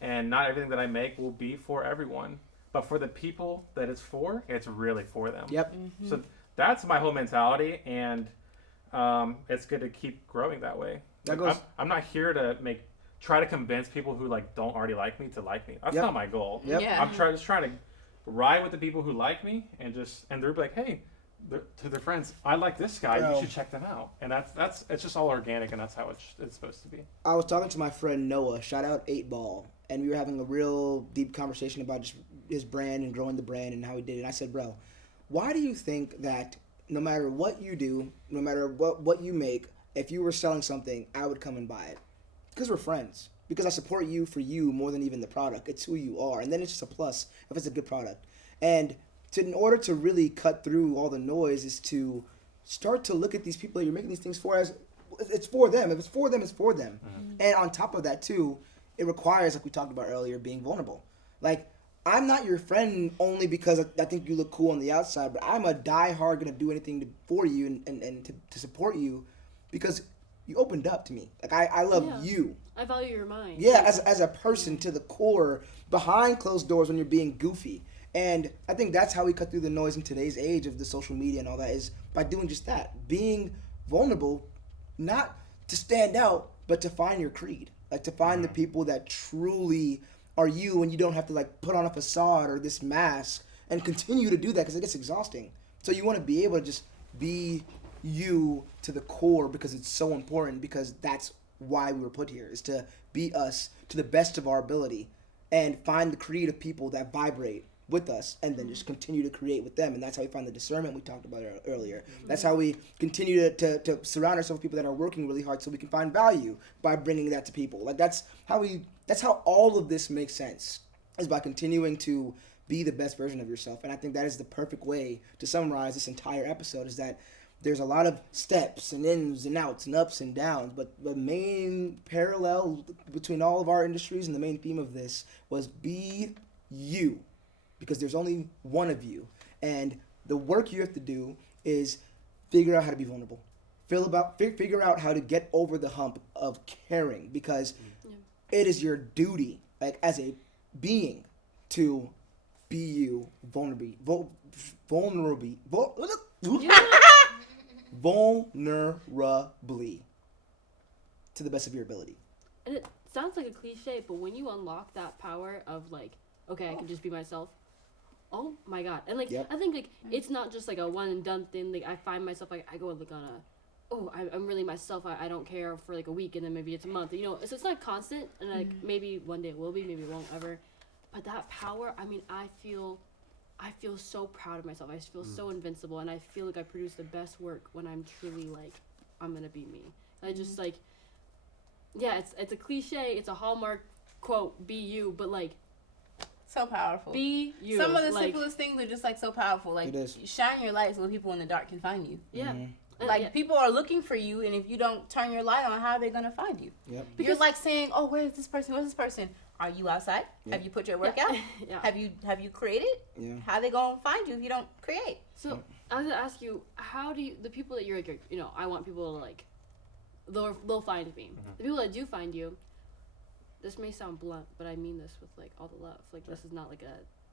and not everything that I make will be for everyone. But for the people that it's for, it's really for them. Yep. So that's my whole mentality, and it's good to keep growing that way. That Like, goes- I'm not here to try to convince people who like don't already like me to like me. That's Yep. not my goal. Yep. Yeah. I'm just trying to ride with the people who like me, and they're like, hey, to their friends, I like this guy. Bro. You should check them out. And that's it's just all organic, and that's how it's supposed to be. I was talking to my friend Noah, shout out 8 Ball, and we were having a real deep conversation about just his brand and growing the brand and how he did it. And I said, bro, why do you think that no matter what you do, no matter what you make, if you were selling something, I would come and buy it? Because we're friends. Because I support you for you more than even the product. It's who you are. And then it's just a plus if it's a good product. And in order to really cut through all the noise is to start to look at these people that you're making these things for as it's for them. If it's for them, it's for them. And on top of that too, it requires, like we talked about earlier, being vulnerable. Like, I'm not your friend only because I think you look cool on the outside, but I'm a diehard gonna do anything for you and to support you because you opened up to me. Like, I love you. I value your mind. Yeah, as a person to the core, behind closed doors when you're being goofy. And I think that's how we cut through the noise in today's age of the social media and all that, is by doing just that. Being vulnerable, not to stand out, but to find your creed. Like, to find the people that truly are you, and you don't have to, like, put on a facade or this mask and continue to do that because it gets exhausting. So you want to be able to just be you to the core because it's so important, because that's why we were put here, is to be us to the best of our ability and find the creative people that vibrate with us and then just continue to create with them. And that's how we find the discernment we talked about earlier. That's how we continue to surround ourselves with people that are working really hard so we can find value by bringing that to people. Like, that's how all of this makes sense, is by continuing to be the best version of yourself. And I think that is the perfect way to summarize this entire episode, is that there's a lot of steps and ins and outs and ups and downs, but the main parallel between all of our industries and the main theme of this was be you, because there's only one of you. And the work you have to do is figure out how to be vulnerable. Figure out how to get over the hump of caring, because it is your duty, like, as a being, to be you vulnerably to the best of your ability. And it sounds like a cliche, but when you unlock that power of, like, okay, I can just be myself. Oh my God. And, like, I think, like, it's not just, like, a one and done thing. Like, I find myself, like, I go, like, on I'm really myself. I don't care for, like, a week, and then maybe it's a month. You know, so it's not constant, and, like, maybe one day it will be, maybe it won't ever. But that power, I mean, I feel so proud of myself. I feel so invincible, and I feel like I produce the best work when I'm truly, like, I'm gonna be me. I just, like, yeah, it's a cliche, it's a Hallmark quote, be you, but, like, so powerful. Be you. Some of the like, simplest things are just, like, so powerful. Like, it is. shine your light so people in the dark can find you. Yeah. Like, people are looking for you, and if you don't turn your light on, how are they going to find you? Yep. You're like saying, oh, where is this person? Where's this person? Are you outside? Yep. Have you put your work out? Have you created? Yeah. How are they going to find you if you don't create? So I was going to ask you, how do you, the people that you're like, you know, I want people to, like, they'll find me. The people that do find you, this may sound blunt, but I mean this with, like, all the love. Like, this is not like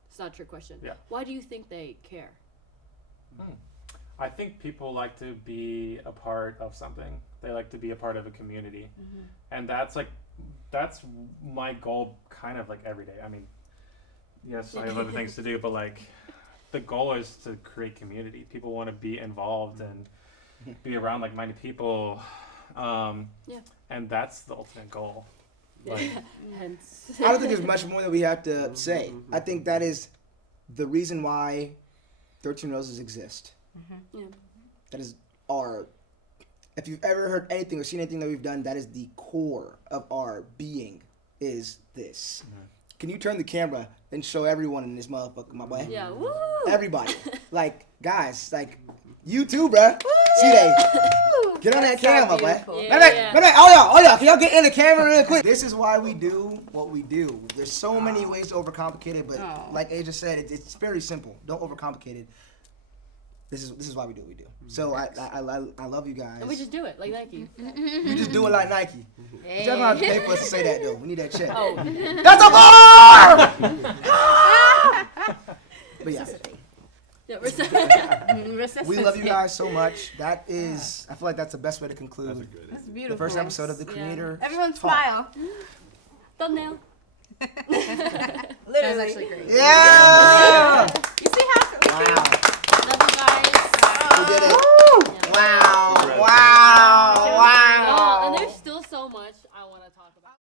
it's not a trick question. Yeah. Why do you think they care? I think people like to be a part of something. They like to be a part of a community. And that's my goal kind of, like, every day. I mean, yes, I have other things to do, but, like, the goal is to create community. People want to be involved and be around like-minded people. And that's the ultimate goal. Like, Hence. I don't think there's much more that we have to say. I think that is the reason why 13 Roses exist. Yeah. That is our, if you've ever heard anything or seen anything that we've done, that is the core of our being, is this. Can you turn the camera and show everyone in this motherfucker, my boy? Yeah, woo! Everybody. Like, guys, like, you too, bruh. See they. Get on that camera, boy. Oh, y'all, can y'all get in the camera real quick? This is why we do what we do. There's so many ways to overcomplicate it, but like Aja said, it's very simple. Don't overcomplicate it. This is why we do what we do. So I love you guys. And we just do it, like Nike. We just do it like Nike. But y'all gonna have to pay for us to say that, though. We need that check. Oh. That's a bar! But yeah. We love you guys so much. That is, I feel like that's the best way to conclude That's beautiful. the first episode of the Creator. Everyone Talk. smile. Thumbnail. That was Literally. actually great. Yeah! You see how? Wow. Love you guys. We did it. Yeah. Wow. Wow. And there's still so much I want to talk about.